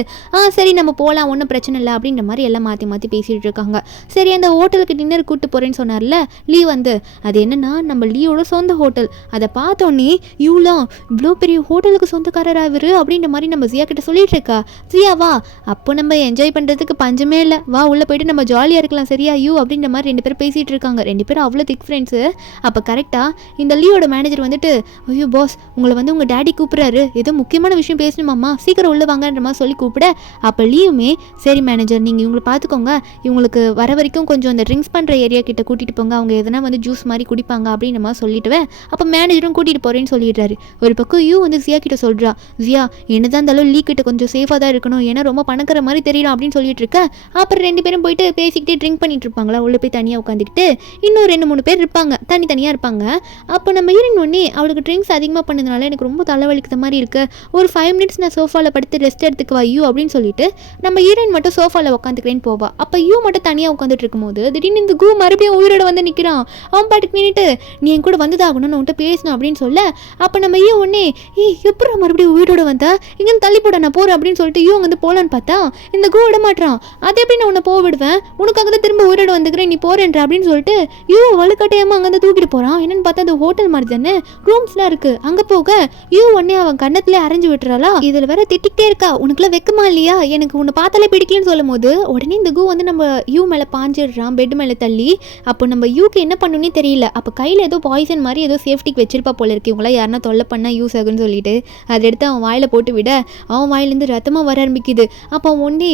சரி நம்ம போகலாம் ஒன்றும் பிரச்சனை இல்லை அப்படின்ற மாதிரி எல்லாம் மாற்றி மாற்றி பேசிகிட்டு இருக்காங்க. சரி அந்த ஹோட்டலுக்கு டின்னர் கூப்பிட்டு போகிறேன்னு சொன்னார்ல லீ வந்து அது என்னென்னா நம்ம லீயோட சொந்த ஹோட்டல் அதை பார்த்தோன்னே இவ்வளோ இவ்வளோ பெரிய ஹோட்டலுக்கு சொந்தக்காரரா இவர் அப்படின்ற மாதிரி நம்ம ஜியா கிட்ட சொல்லிட்டு இருக்கா. ஜியா வா அப்போ நம்ம என்ஜாய் பண்ணுறதுக்கு பஞ்சமே இல்லை வா உள்ளே போயிட்டு நம்ம ஜாலியாக இருக்கலாம் சரியா யூ அப்படின்ற மாதிரி 2 பேரும் பேசிகிட்டு இருக்காங்க. 2 பேரும் அவ்வளோ திக் ஃப்ரெண்ட்ஸு. அப்போ கரெக்டாக இந்த லீயோட மேனேஜர் வந்துட்டு ஐயோ பாஸ் உங்களை வந்து உங்கள் டேடி கூப்பிட்றாரு ஏதோ முக்கியமான விஷயம் பேசணுமாம்மா சீக்கிரம் உள்ள வாங்கன்ற மாதிரி சொல்லி கூப்பிட அப்போ லீவுமே சரி மேனேஜர் நீங்கள் இவங்களை பார்த்துக்கோங்க இவங்களுக்கு வர வரைக்கும் கொஞ்சம் அந்த ட்ரிங்க்ஸ் பண்ணுற ஏரியா கிட்ட கூட்டிகிட்டு போங்க அவங்க எதனா வந்து ஜூஸ் மாதிரி குடிப்பாங்க அப்படின்ற மாதிரி சொல்லிட்டுவேன். அப்போ மேனேஜரும் கூட்டிகிட்டு போகிறேன்னு சொல்லிடுறாரு. ஒரு பக்கம் யூ வந்து ஜியா கிட்ட சொல்கிறா ஜியா என்னதான் இருந்தாலும் லீ கிட்ட கொஞ்சம் சேஃபாக தான் இருக்கணும் ஏன்னா ரொம்ப பணக்கிற மாதிரி தெரியணும் அப்படின்னு சொல்லிட்டு இருக்க. அப்புறம் 2 பேரும் போயிட்டு பேசிக்கிட்டே ட்ரிங்க் பண்ணிட்டு இருப்பாங்களா உள்ள போய் தனியாக உட்காந்துக்கிட்டு இன்னும் 2-3 பேர் இருப்பாங்க தனித்தனியாக இருப்பாங்க. அப்போ நம்ம ஹீரோயின் ஒன்னே அவளுக்கு ட்ரிங்க்ஸ் அதிகமாக பண்ணதுனால எனக்கு ரொம்ப தலைவலிக்கிற மாதிரி இருக்குது ஒரு 5 மினிட்ஸ் நான் சோஃபாவில் படுத்து ரெஸ்ட் எடுத்துக்குவா யூ அப்படின்னு சொல்லிட்டு நம்ம ஹீரோயின் மட்டும் சோஃபாவில் உட்காந்துக்கிறேன்னு போவா. அப்போ யூ மட்டும் தனியாக உட்காந்துட்டு இருக்கும்போது திடீர்னு இந்த கூ மறுபடியும் உயிரோட வந்து நிற்கிறான். அவன் பாட்டுக்கு நின்றுட்டு நீ என் கூட வந்ததாகணும்னு உன்ட்ட பேசணும் அப்படின்னு சொல்ல அப்போ நம்ம யூ ஒன்னே எப்போ மறுபடியும் உயிரோட வந்தா இங்கேருந்து தள்ளி போட நான் போகிறேன் அப்படின்னு சொல்லிட்டு யூ வந்து போகலான்னு பார்த்தா இந்த கூ விட மாட்டான். அதை எப்படி நான் உன்னை போக விடுவேன் உனக்காக தான் திரும்ப உயிரோட வந்துக்கிறேன் நீ போறேன்ற அப்படின்னு சொல்லிட்டு யூ வலுக்கட்டையாமல் அங்கேருந்து தூக்கிட்டு போகிறான். என்னென்னு பார்த்தா அது ஹோட்டல் மாதிரி தானே ரூம் ரூம்ஸ்லாம் இருக்கு. அங்க போக யூ உடனே அவன் கண்ணத்துல அரைஞ்சு விட்டுறாளா. இதுல வேற திட்டிகிட்டே இருக்கா, உனக்குலாம் வெக்கமா இல்லையா, எனக்கு உன்னை பார்த்தாலே பிடிக்கலன்னு சொல்லும் போது உடனே இந்த கு வந்து நம்ம யூ மேல பாஞ்சிடுறான், பெட் மேல தள்ளி. அப்போ நம்ம யூக்கு என்ன பண்ணுன்னே தெரியல. அப்போ கையில் ஏதோ பாய்சன் மாதிரி ஏதோ சேஃப்டிக்கு வச்சிருப்பா போல இருக்கு, இவங்களாம் யாருன்னா தொல்லை பண்ணால் யூஸ் ஆகுன்னு சொல்லிட்டு அதை எடுத்து அவன் வாயில் போட்டு விட அவன் வாயிலேருந்து ரத்தமாக வர ஆரம்பிக்குது. அப்போ அவன் ஒன்னே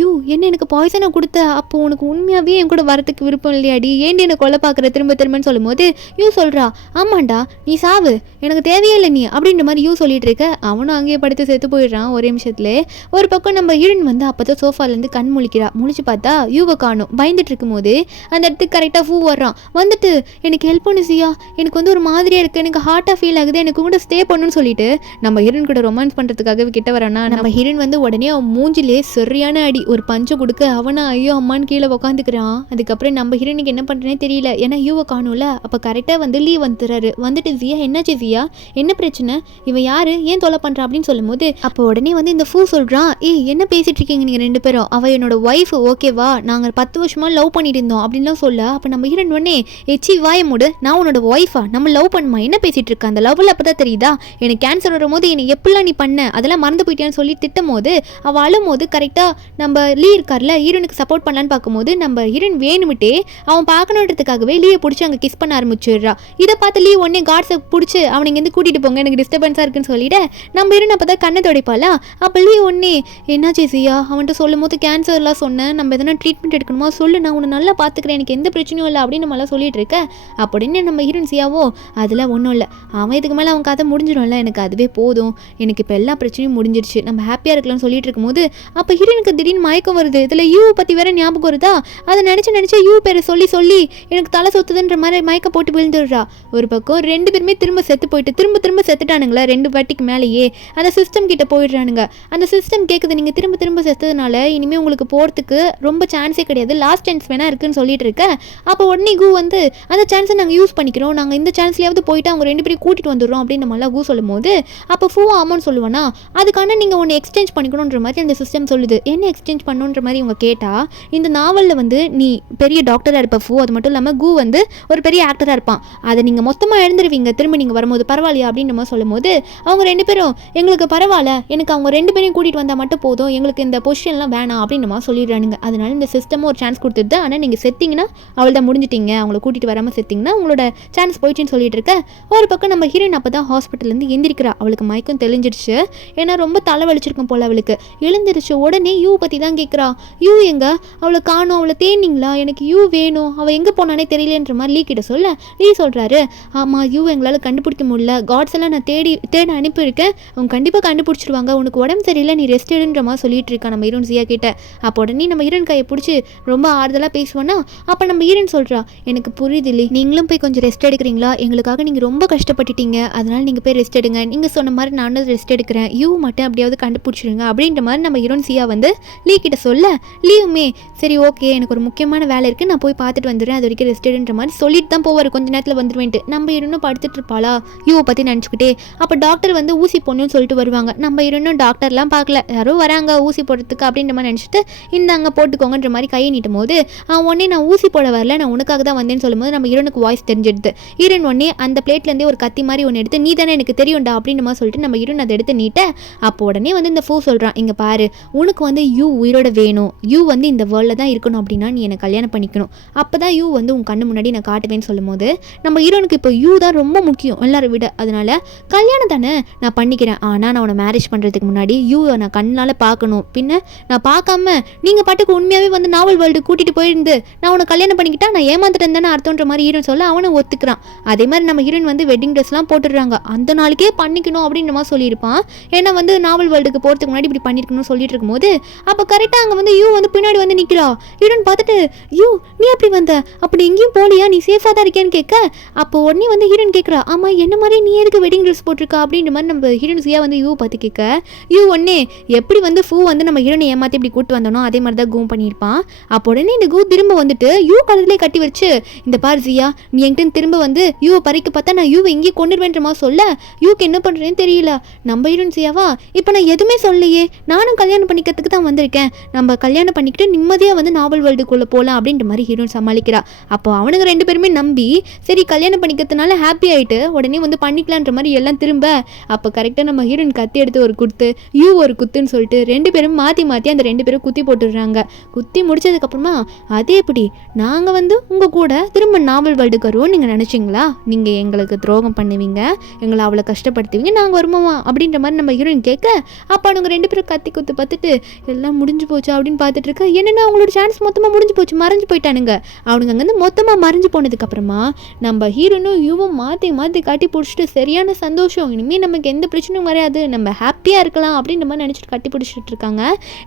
யூ என்ன எனக்கு பாய்சனை கொடுத்த, அப்போ உனக்கு உண்மையாகவே என் கூட வரத்துக்கு விருப்பம் இல்லையாடி, ஏன்டி என்னை கொலை பார்க்குற திரும்ப திரும்பன்னு சொல்லும் போது யூ சொல்கிறா, ஆமாண்டா நீ சாவு, எனக்கு தேவையே இல்லை நீ அப்படின்ற மாதிரி யூ சொல்லிட்டு இருக்க. அவனும் அங்கேயே படுத்து செத்து போயிடுறான் ஒரே நிமிஷத்துல. ஒரு பக்கம் நம்ம ஹீரோயின் வந்து அப்போ தான் சோஃபாலேருந்து கண் முழிக்கிறா. முழிச்சு பார்த்தா யூவை காணும். பயந்துட்டு இருக்கும்போது அந்த இடத்துக்கு கரெக்டாக ஃபூ வர்றான். வந்துட்டு எனக்கு ஹெல்ப் பண்ணு சியா, எனக்கு வந்து ஒரு மாதிரியாக இருக்குது, எனக்கு ஹார்ட்டாக ஃபீல் ஆகுது, எனக்கு கூட ஸ்டே பண்ணுன்னு சொல்லிட்டு நம்ம ஹீரோயின் கூட ரொமான்ஸ் பண்ணுறதுக்காக கிட்ட வரானா. நம்ம ஹீரோயின் வந்து உடனே அவன் மூஞ்சிலே சரியான அடி ஒரு பஞ்சு கொடுக்க அவனா ஐயோ அம்மான்னு கீழே உட்காந்துக்கிறான். அதுக்கப்புறம் நம்ம ஹீரோனுக்கு என்ன பண்ணுறேனே தெரியல, ஏன்னா யூவை காணும்ல. அப்போ கரெக்டாக வந்து லீவ் வந்துடுறாரு. வந்துட்டு ஜியா என்னாச்சு ஜியா, என்ன பிரச்சனை, இவன் யாரு, ஏன் தொலை பண்ணுறான் அப்படின்னு சொல்லும் போது அப்போ உடனே வந்து இந்த ஃபூ சொல்கிறான், என்ன பேசிட்டு இருக்கீங்க நீங்கள் ரெண்டு பேரும், அவள் என்னோட ஒய்ஃப் ஓகேவா, நாங்கள் 10 வருஷமாக லவ் பண்ணிட்டு இருந்தோம் அப்படின்லாம் சொல்ல. அப்போ நம்ம ஹீரோயின் உடனே எச்சி வாய மூடு, நான் உன்னோட ஒய்ஃபா, நம்ம லவ் பண்ணுமா, என்ன பேசிட்டு இருக்க, அந்த லவ்வில் அப்போ தான் தெரியுதா, எனக்கு கேன்சர் வரும்போது என்னை எப்படிலாம் நீ பண்ண அதெல்லாம் மறந்து போயிட்டேன்னு சொல்லி திட்டும் போது அவள் அழும் போது கரெக்டாக நம்ம லீ இருக்கார்ல ஹீரோனுக்கு சப்போர்ட் பண்ணலான்னு பார்க்கும்போது நம்ம ஹீரோயின் வேணுமிட்டே அவன் பார்க்கணுன்றதுக்காகவே லீயை பிடிச்சி அங்கே கிஸ் பண்ண ஆரம்பிச்சிடுறா. இதை பார்த்து லீ உடனே காட்ஸை பிடிச்சி அவனை இங்கேருந்து கூட்டிகிட்டு போங்க, எனக்கு டிஸ்டர்பன்ஸாக இருக்குன்னு சொல்லிட்டு நம்ம ஹீரோன் அப்போ தான் கண்ணை தொடைப்பாளா. அப்போ லீ ஒன்னே என்னாச்சு சியா, அவன்கிட்ட சொல்லும் போது கேன்சர்லாம் சொன்னேன், நம்ம எதனா ட்ரீட்மெண்ட் எடுக்கணுமா சொல்லு, நான் உன்னை நல்லா பார்த்துக்கிறேன், எனக்கு எந்த பிரச்சனையும் இல்லை அப்படின்னு நம்மளாம் சொல்லிட்டு இருக்க. அப்படின்னு நம்ம ஹீரோயின் சியாவோ அதெல்லாம் ஒன்றும் இல்லை, அவன் இதுக்கு மேலே அவன் கதை முடிஞ்சிடும்ல, எனக்கு அதுவே போதும், எனக்கு இப்போ எல்லா பிரச்சனையும் முடிஞ்சிருச்சு, நம்ம ஹாப்பியாக இருக்கலாம்னு சொல்லிட்டு இருக்கும்போது அப்போ ஹீரோனுக்கு திடீர்னு மயக்கம் வருது. இதில் யூ பற்றி வேற ஞாபகம் வருதா, அதை நினச்சி யூ பேரை சொல்லி சொல்லி எனக்கு தலை சொத்துதுன்ற மாதிரி மயக்க போட்டு விழுந்துடுறா. ஒரு பக்கம் ரெண்டு பேருமே திரும்ப செத்து போயிட்டு திரும்ப செத்துட்டானுங்களா, 2 வாட்டிக்கு மேலேயே அந்த சிஸ்டம் கிட்ட போயிடுறானுங்க. அந்த சிஸ்டம் கேட்குது, நீங்கள் திரும்ப செத்ததுனால இனிமேல் உங்களுக்கு போகிறதுக்கு ரொம்ப சான்ஸே கிடையாது, லாஸ்ட் சான்ஸ் வேணா இருக்குன்னு சொல்லிட்டு இருக்க. அப்போ உடனே கு வந்து அந்த சான்ஸை நாங்கள் யூஸ் பண்ணிக்கிறோம், நாங்கள் இந்த சான்ஸ்லேயாவது போயிட்டு அவங்க 2 பேரும் கூட்டிகிட்டு வந்துடுறோம் அப்படின்னு நம்மளாம் கு சொல்லும் போது அப்போ ஃபூ ஆமான்னு சொல்லுவானா, அதுக்கான நீங்கள் ஒன்று எக்ஸ்சேஞ்ச் பண்ணிக்கணுன்ற மாதிரி அந்த சிஸ்டம் சொல்லுது. என்ன எக்ஸ்சேஞ்ச் பண்ணணுன்ற மாதிரி இவங்க கேட்டால், இந்த நாவலில் வந்து நீ பெரிய டாக்டராக இருப்ப ஃபூ, அது மட்டும் இல்லாமல் கு வந்து ஒரு பெரிய ஆக்டராக இருப்பான், அதை நீங்கள் மொத்தமாக எழுந்துருவீங்க திரும்ப நீங்கள் வரும்போது, பரவாயில்லையா அப்படின்னு நம்ம சொல்லும் போது அவங்க 2 பேரும் எங்களுக்கு பரவாயில்ல, எனக்கு அவங்க 2 பேரையும் கூட்டிகிட்டு வந்தால் மட்டும் போதும், எங்களுக்கு இந்த பொசிஷன்லாம் வேணாம் அப்படின்னு நம்ம சொல்லிடுறானுங்க. அதனால இந்த சிஸ்டமும் ஒரு சான்ஸ் கொடுத்துருது, ஆனால் நீங்கள் செத்திங்கன்னா அவள் தான் முடிஞ்சிட்டிங்க, அவங்கள கூட்டிகிட்டு வராமல் செத்திங்கன்னா உங்களோட சான்ஸ் போயிடுச்சுன்னு சொல்லிட்டு இருக்க. ஒரு பக்கம் நம்ம ஹீரோயின் அப்போ தான் ஹாஸ்பிட்டல்லேருந்து எந்திரிக்கிறா. அவளுக்கு மயக்கம் தெளிஞ்சிருச்சு, ஏன்னா ரொம்ப தலைவலிச்சிருக்கும் போல் அவளுக்கு. எழுந்திருச்சு உடனே யூ பற்றி தான் கேட்குறா. யூ எங்க, அவளை காணும், அவளை தேனிங்களா, எனக்கு யூ வேணும், அவள் எங்கே போனானே தெரியலன்ற மாதிரி லீ கிட்ட சொல்ல லீ சொல்கிறாரு, ஆமாம் யூ எங்களால் கண்டுபிடிக்க முடியல, காட்ஸ் எல்லாம் நான் தேட அனுப்பியிருக்கேன், அவங்க கண்டிப்பாக கண்டுபிடிச்சிருவாங்க, உனக்கு உடம்பு சரியில்லை நீ ரெஸ்ட் எடுன்ற மாதிரி சொல்லிட்டு இருக்கா நம்ம ஹீரோன் ஜியா கிட்ட. அப்போ உடனே நம்ம ஹீரோன் கையை பிடிச்சி ரொம்ப ஆறுதலாக பேசுவோன்னா அப்போ நம்ம ஹீரோன் சொல்கிறா, எனக்கு புரியுது இல்லை, நீங்களும் போய் கொஞ்சம் ரெஸ்ட் எடுக்கிறீங்களா, எங்களுக்காக நீங்கள் ரொம்ப கஷ்டப்பட்டுட்டீங்க, அதனால் நீங்கள் போய் ரெஸ்ட் எடுங்க, நீங்கள் சொன்ன மாதிரி நானும் ரெஸ்ட் எடுக்கிறேன், யூ மட்டும் அப்படியாவது கண்டுபிடிச்சிருங்க அப்படின்ற மாதிரி நம்ம ஹீரோன் சியா வந்து லீ கிட்ட சொல்ல லீவுமே சரி ஓகே எனக்கு ஒரு முக்கியமான வேலை இருக்குது, நான் போய் பார்த்துட்டு வந்துடுறேன், அது வரைக்கும் ரெஸ்ட் எடுன்ற மாதிரி சொல்லிட்டு தான் போவார். கொஞ்ச நேரத்தில் வந்துடுவேன்ட்டு நம்ம ஹீரோனும் படுத்துட்டு இருப்பாளா யூவை பற்றி நினச்சிக்கிட்டே. அப்போ டாக்டர் வந்து ஊசி போடணும்னு சொல்லிட்டு வருவாங்க. நம்ம ஹீரோனும் டாக்டர்லாம் பார்க்கல, யாரோ வராங்க ஊசி போடுறதுக்கு அப்படின்ற மாதிரி நினச்சிட்டு இந்தாங்க போட்டுக்கோங்கன்ற மாதிரி கையை நீட்டும் போது உடனே நான் ஊசி போட வரல, நான் உனக்காக தான் வந்தேன்னு சொல்லும்போது நம்ம ஹீரோனுக்கு வாய்ஸ் தெரிஞ்சிடுது. ஹீரோன் உடனே அந்த பிளேட்லேருந்தே ஒரு கத்தி மாதிரி ஒன்று எடுத்து நீ தானே எனக்கு தெரியும்டா அப்படின்ற மாதிரி சொல்லிட்டு நம்ம ஹீரோன் அதை எடுத்து நீட்ட. அப்போ உடனே வந்து இந்த ஃபூ சொல்கிறான், இங்கே பாரு உனக்கு வந்து யூ உயிரோட வேணும், யூ வந்து இந்த வேர்ல்டில் தான் இருக்கணும் அப்படின்னா நீ என்னை கல்யாணம் பண்ணிக்கணும், அப்போ தான் யூ வந்து உன் கண்ணு முன்னாடி நான் காட்டுவேன்னு சொல்லும் போது நம்ம ஹீரோனுக்கு இப்போ யூ தான் ரொம்ப முக்கியம் எல்லாரை விட, அதனால கல்யாணம் தானே நான் பண்ணிக்கிறேன், ஆனால் நான் உன்னை மேரேஜ் பண்ணுறதுக்கு முன்னாடி யூவை நான் கண்ணால் பார்க்கணும், பின்ன நான் பார்க்காம நீங்கள் பாட்டுக்கு உண்மையாகவே வந்து நாவல் வேர்ல்டு கூட்டிகிட்டு போயிருந்து நான் உன்னை கல்யாணம் பண்ணிக்கிட்டா நான் ஏமாந்துட்டேன் தானே அர்த்தம்ன்ற மாதிரி ஹீரோன் சொல்ல அவனை ஒத்துக்கிறான். அதே மாதிரி நம்ம ஹீரோயின் வந்து வெட்டிங் ட்ரெஸ்லாம் போட்டுடுறாங்க, அந்த நாளைக்கே பண்ணிக்கணும் அப்படின்ற மாதிரி சொல்லியிருப்பான், ஏன்னா வந்து நாவல் வேர்ல்டுக்கு போகிறதுக்கு முன்னாடி இப்படி பண்ணியிருக்கணும்னு சொல்லிட்டு இருக்கும்போது அப்போ கரெக்டாக அங்கே வந்து யூ வந்து பின்னாடி வந்து நிற்கிறா. ஹீரோயின் பார்த்துட்டு யூ நீ அப்படி வந்த, அப்படி எங்கேயும் போலியா, நீ சேஃபாக தான் இருக்கியான்னு கேட்க. அப்போ உடனே வந்து ஹீரோயின் கேட்குறா, ஆமாம் என்ன மாதிரி நீ எதுக்கு வெட்டிங் ட்ரெஸ் போட்டிருக்கா அப்படின்ற மாதிரி நம்ம ஹீரோயின் சியா வந்து யூ பார்த்து கேட்க. யூ உடனே எப்படி வந்து ஃபூ வந்து நம்ம ஹீரோனை ஏமாற்றி இப்படி கூட்டு வந்தோனோ அதே மாதிரி தான் கூம் பண்ணியிருப்பான். அப்போ உடனே இந்த கூ திரும்ப வந்துட்டு யூ கழுத்துலேயே கட்டி வச்சு இந்த பார் ஜியா நீ என்கிட்ட திரும்ப வந்து யூவை பறிக்க பார்த்தா நான் யூவை எங்கேயும் கொண்டுடுவேன்ற மாதிரி சொல்ல யூக்கு என்ன பண்ணுறேன்னு தெரியல. நம்ம ஹீரோயின் சியாவா இப்போ நான் எதுவுமே சொல்லலையே, நானும் கல்யாணம் பண்ணிக்கிறதுக்கு தான் வந்திருக்கேன், நம்ம கல்யாணம் பண்ணிக்கிட்டு நிம்மதியாக வந்து நாவல் வேர்ல்டுக்குள்ளே போகலாம் அப்படின்ற மாதிரி ஹீரோயின் சமாளிக்கிறா. அப்போ அவனுங்க 2 பேருமே நம்பி சரி கல்யாணம் பண்ணிக்கிறதுனால ஹாப்பி ஆகிட்டு சொல்லிட்டு உடனே வந்து பண்ணிக்கலான்ற மாதிரி எல்லாம் திரும்ப அப்போ கரெக்டாக நம்ம ஹீரோயின் கத்தி எடுத்து ஒரு குத்து ஒரு குத்துன்னு சொல்லிட்டு 2 பேரும் மாற்றி அந்த 2 பேரும் குத்தி போட்டுடுறாங்க. குத்தி முடிச்சதுக்கப்புறமா அதே எப்படி நாங்கள் வந்து உங்கள் கூட திரும்ப நாவல் வேர்ல்டுக்கு வருவோம் நீங்கள் நினச்சிங்களா? நீங்கள் எங்களுக்கு துரோகம் பண்ணுவீங்க, எங்களை அவ்வளோ கஷ்டப்படுத்துவீங்க, நாங்கள் வருவோமா அப்படின்ற மாதிரி நம்ம ஹீரோயின் கேட்க, அப்போ அவங்க 2 பேரும் கத்தி குத்து பார்த்துட்டு எல்லாம் முடிஞ்சு போச்சு அப்படின்னு பார்த்துட்டு இருக்க. என்னென்னா அவங்களோட சான்ஸ் மொத்தமாக முடிஞ்சு போச்சு, மறைஞ்சு போயிட்டானுங்க. அவனுங்க அங்கேருந்து மொத்தமாக மறைஞ்சு போனதுக்கப்புறமா நம்ம ஹீரோனும் இவன் மாற்றி கட்டி பிடிச்சிட்டு சரியான சந்தோஷம், இனிமேல் நமக்கு எந்த பிரச்சனையும் வராது, நம்ம ஹாப்பியாக இருக்கலாம் அப்படின்ற மாதிரி நினச்சிட்டு கட்டி பிடிச்சிட்டு இருக்காங்க.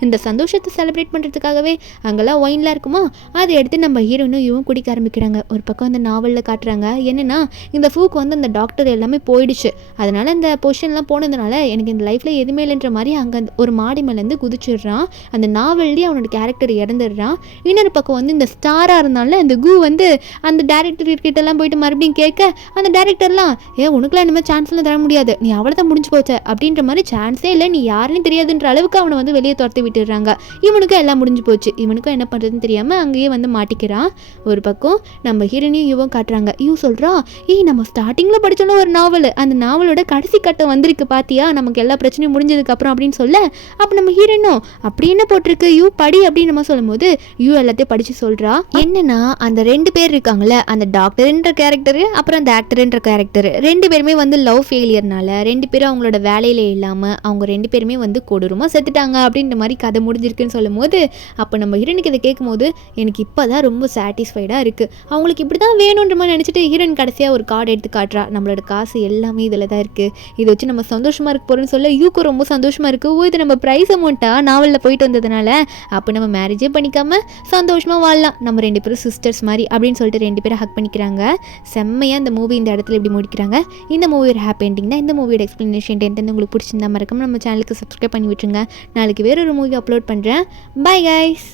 இந்த சந்தோஷத்தை செலிப்ரேட் பண்ணுறதுக்காகவே அங்கெல்லாம் ஒயின்லாம் இருக்குமா, அதை எடுத்து நம்ம ஹீரோனும் இவன் குடிக்க ஆரம்பிக்கிறாங்க. ஒரு பக்கம் அந்த நாவலில் காட்டுறாங்க என்னென்னா இந்த ஃபூக்கு வந்து அந்த டாக்டர் எல்லாமே போயிடுச்சு, அதனால் அந்த பொசிஷன்லாம் போனதுனால எனக்கு இந்த லைஃப்பில் எதுவுமே இல்லைன்ற மாதிரி அங்கே ஒரு மாடி மேலேருந்து குதிச்சிடுறான். அந்த நாவல்லேயே அவனோட கேரக்டர் இறந்துடுறான். இன்னொரு பக்கம் வந்து இந்த ஸ்டாராக இருந்தாலும் அந்த கு வந்து அந்த டேரக்டர் கிட்டலாம் போயிட்டு மறுபடியும் கேட்க, அந்த டேரக்டர்லாம் உனக்குலாம் இனிமேல் சான்ஸ்லாம் தர முடியாது, நீ அவ்வளோதான் முடிஞ்சு போச்ச அப்படின்ற மாதிரி, சான்ஸே இல்லை, நீ யாருன்னு தெரியாதுன்ற அளவுக்கு அவனை வந்து வெளியே துரத்தி விட்டுடுறாங்க. இவனுக்கும் எல்லாம் முடிஞ்சு போச்சு, இவனுக்கும் என்ன பண்ணுறதுன்னு தெரியாமல் அங்கேயே வந்து மாட்டிக்கிறான். ஒரு பக்கம் நம்ம ஹீரோனையும் இவன் காட்டுறாங்க. சொல்கிறா நம்ம ஸ்டார்டிங்கில் படித்தோன்னா ஒரு நாவல், அந்த நாவலோட கடைசி கட்டம் வந்திருக்கு பாத்தியா, நமக்கு எல்லா பிரச்சனையும் முடிஞ்சதுக்கு அப்புறம் அப்படின்னு சொல்ல, அப்போ நம்ம ஹீரோனும் அப்படி என்ன போட்டிருக்கு படி அப்படின்னு நம்ம சொல்லும் போது எல்லாத்தையும் படித்து சொல்கிறா. என்னன்னா அந்த 2 பேர் இருக்காங்கல்ல, அந்த டாக்டர்ன்ற கேரக்டரு அப்புறம் அந்த ஆக்டர்ன்ற கேரக்டர் 2 பேருமே வந்து லவ் ஃபெயிலியர்னால 2 பேரும் அவங்களோட வேலையில இல்லாமல் அவங்க 2 பேருமே வந்து கொடூரமாக செத்துட்டாங்க அப்படின்ற மாதிரி கதை முடிஞ்சிருக்குன்னு சொல்லும் போது, அப்போ நம்ம ஹீரோனுக்கு இதை கேட்கும்போது எனக்கு இப்போ தான் ரொம்ப சாட்டிஸ்ஃபைடாக இருக்குது. அவங்களுக்கு இப்படி தான் வேணுன்ற மாதிரி நினச்சிட்டு ஹீரோயின் கடைசியாக ஒரு கார்டு எடுத்து காட்டுறா. நம்மளோட காசு எல்லாமே இதில் தான் இருக்குது, இதை வச்சு நம்ம சந்தோஷமாக இருக்க போகிறோன்னு சொல்ல யூக்கும் ரொம்ப சந்தோஷமாக இருக்குது. இது நம்ம ப்ரைஸ் அமௌண்ட்டாக நாவலில் போயிட்டு வந்ததுனால அப்போ நம்ம மேரேஜே பண்ணிக்காமல் சந்தோஷமாக வாழலாம், நம்ம 2 பேரும் சிஸ்டர்ஸ் மாதிரி அப்படின்னு சொல்லிட்டு 2 பேரும் ஹக் பண்ணிக்கிறாங்க. செம்மையாக இந்த மூவி இந்த இடத்துல இப்படி முடிக்கிறாங்க. இந்த மூவி ஒரு ஹாப்பி எண்டிங் தான். இந்த மூவியோட எக்ஸ்ப்ளனேஷன் எந்த உங்களுக்கு பிடிச்சிருந்தா மறக்காம நம்ம சேனலுக்கு சப்ஸ்கிரைப் பண்ணி விட்டுருங்க. நாளைக்கு வேறொரு மூவி அப்லோட் பண்ணுறேன். Bye guys.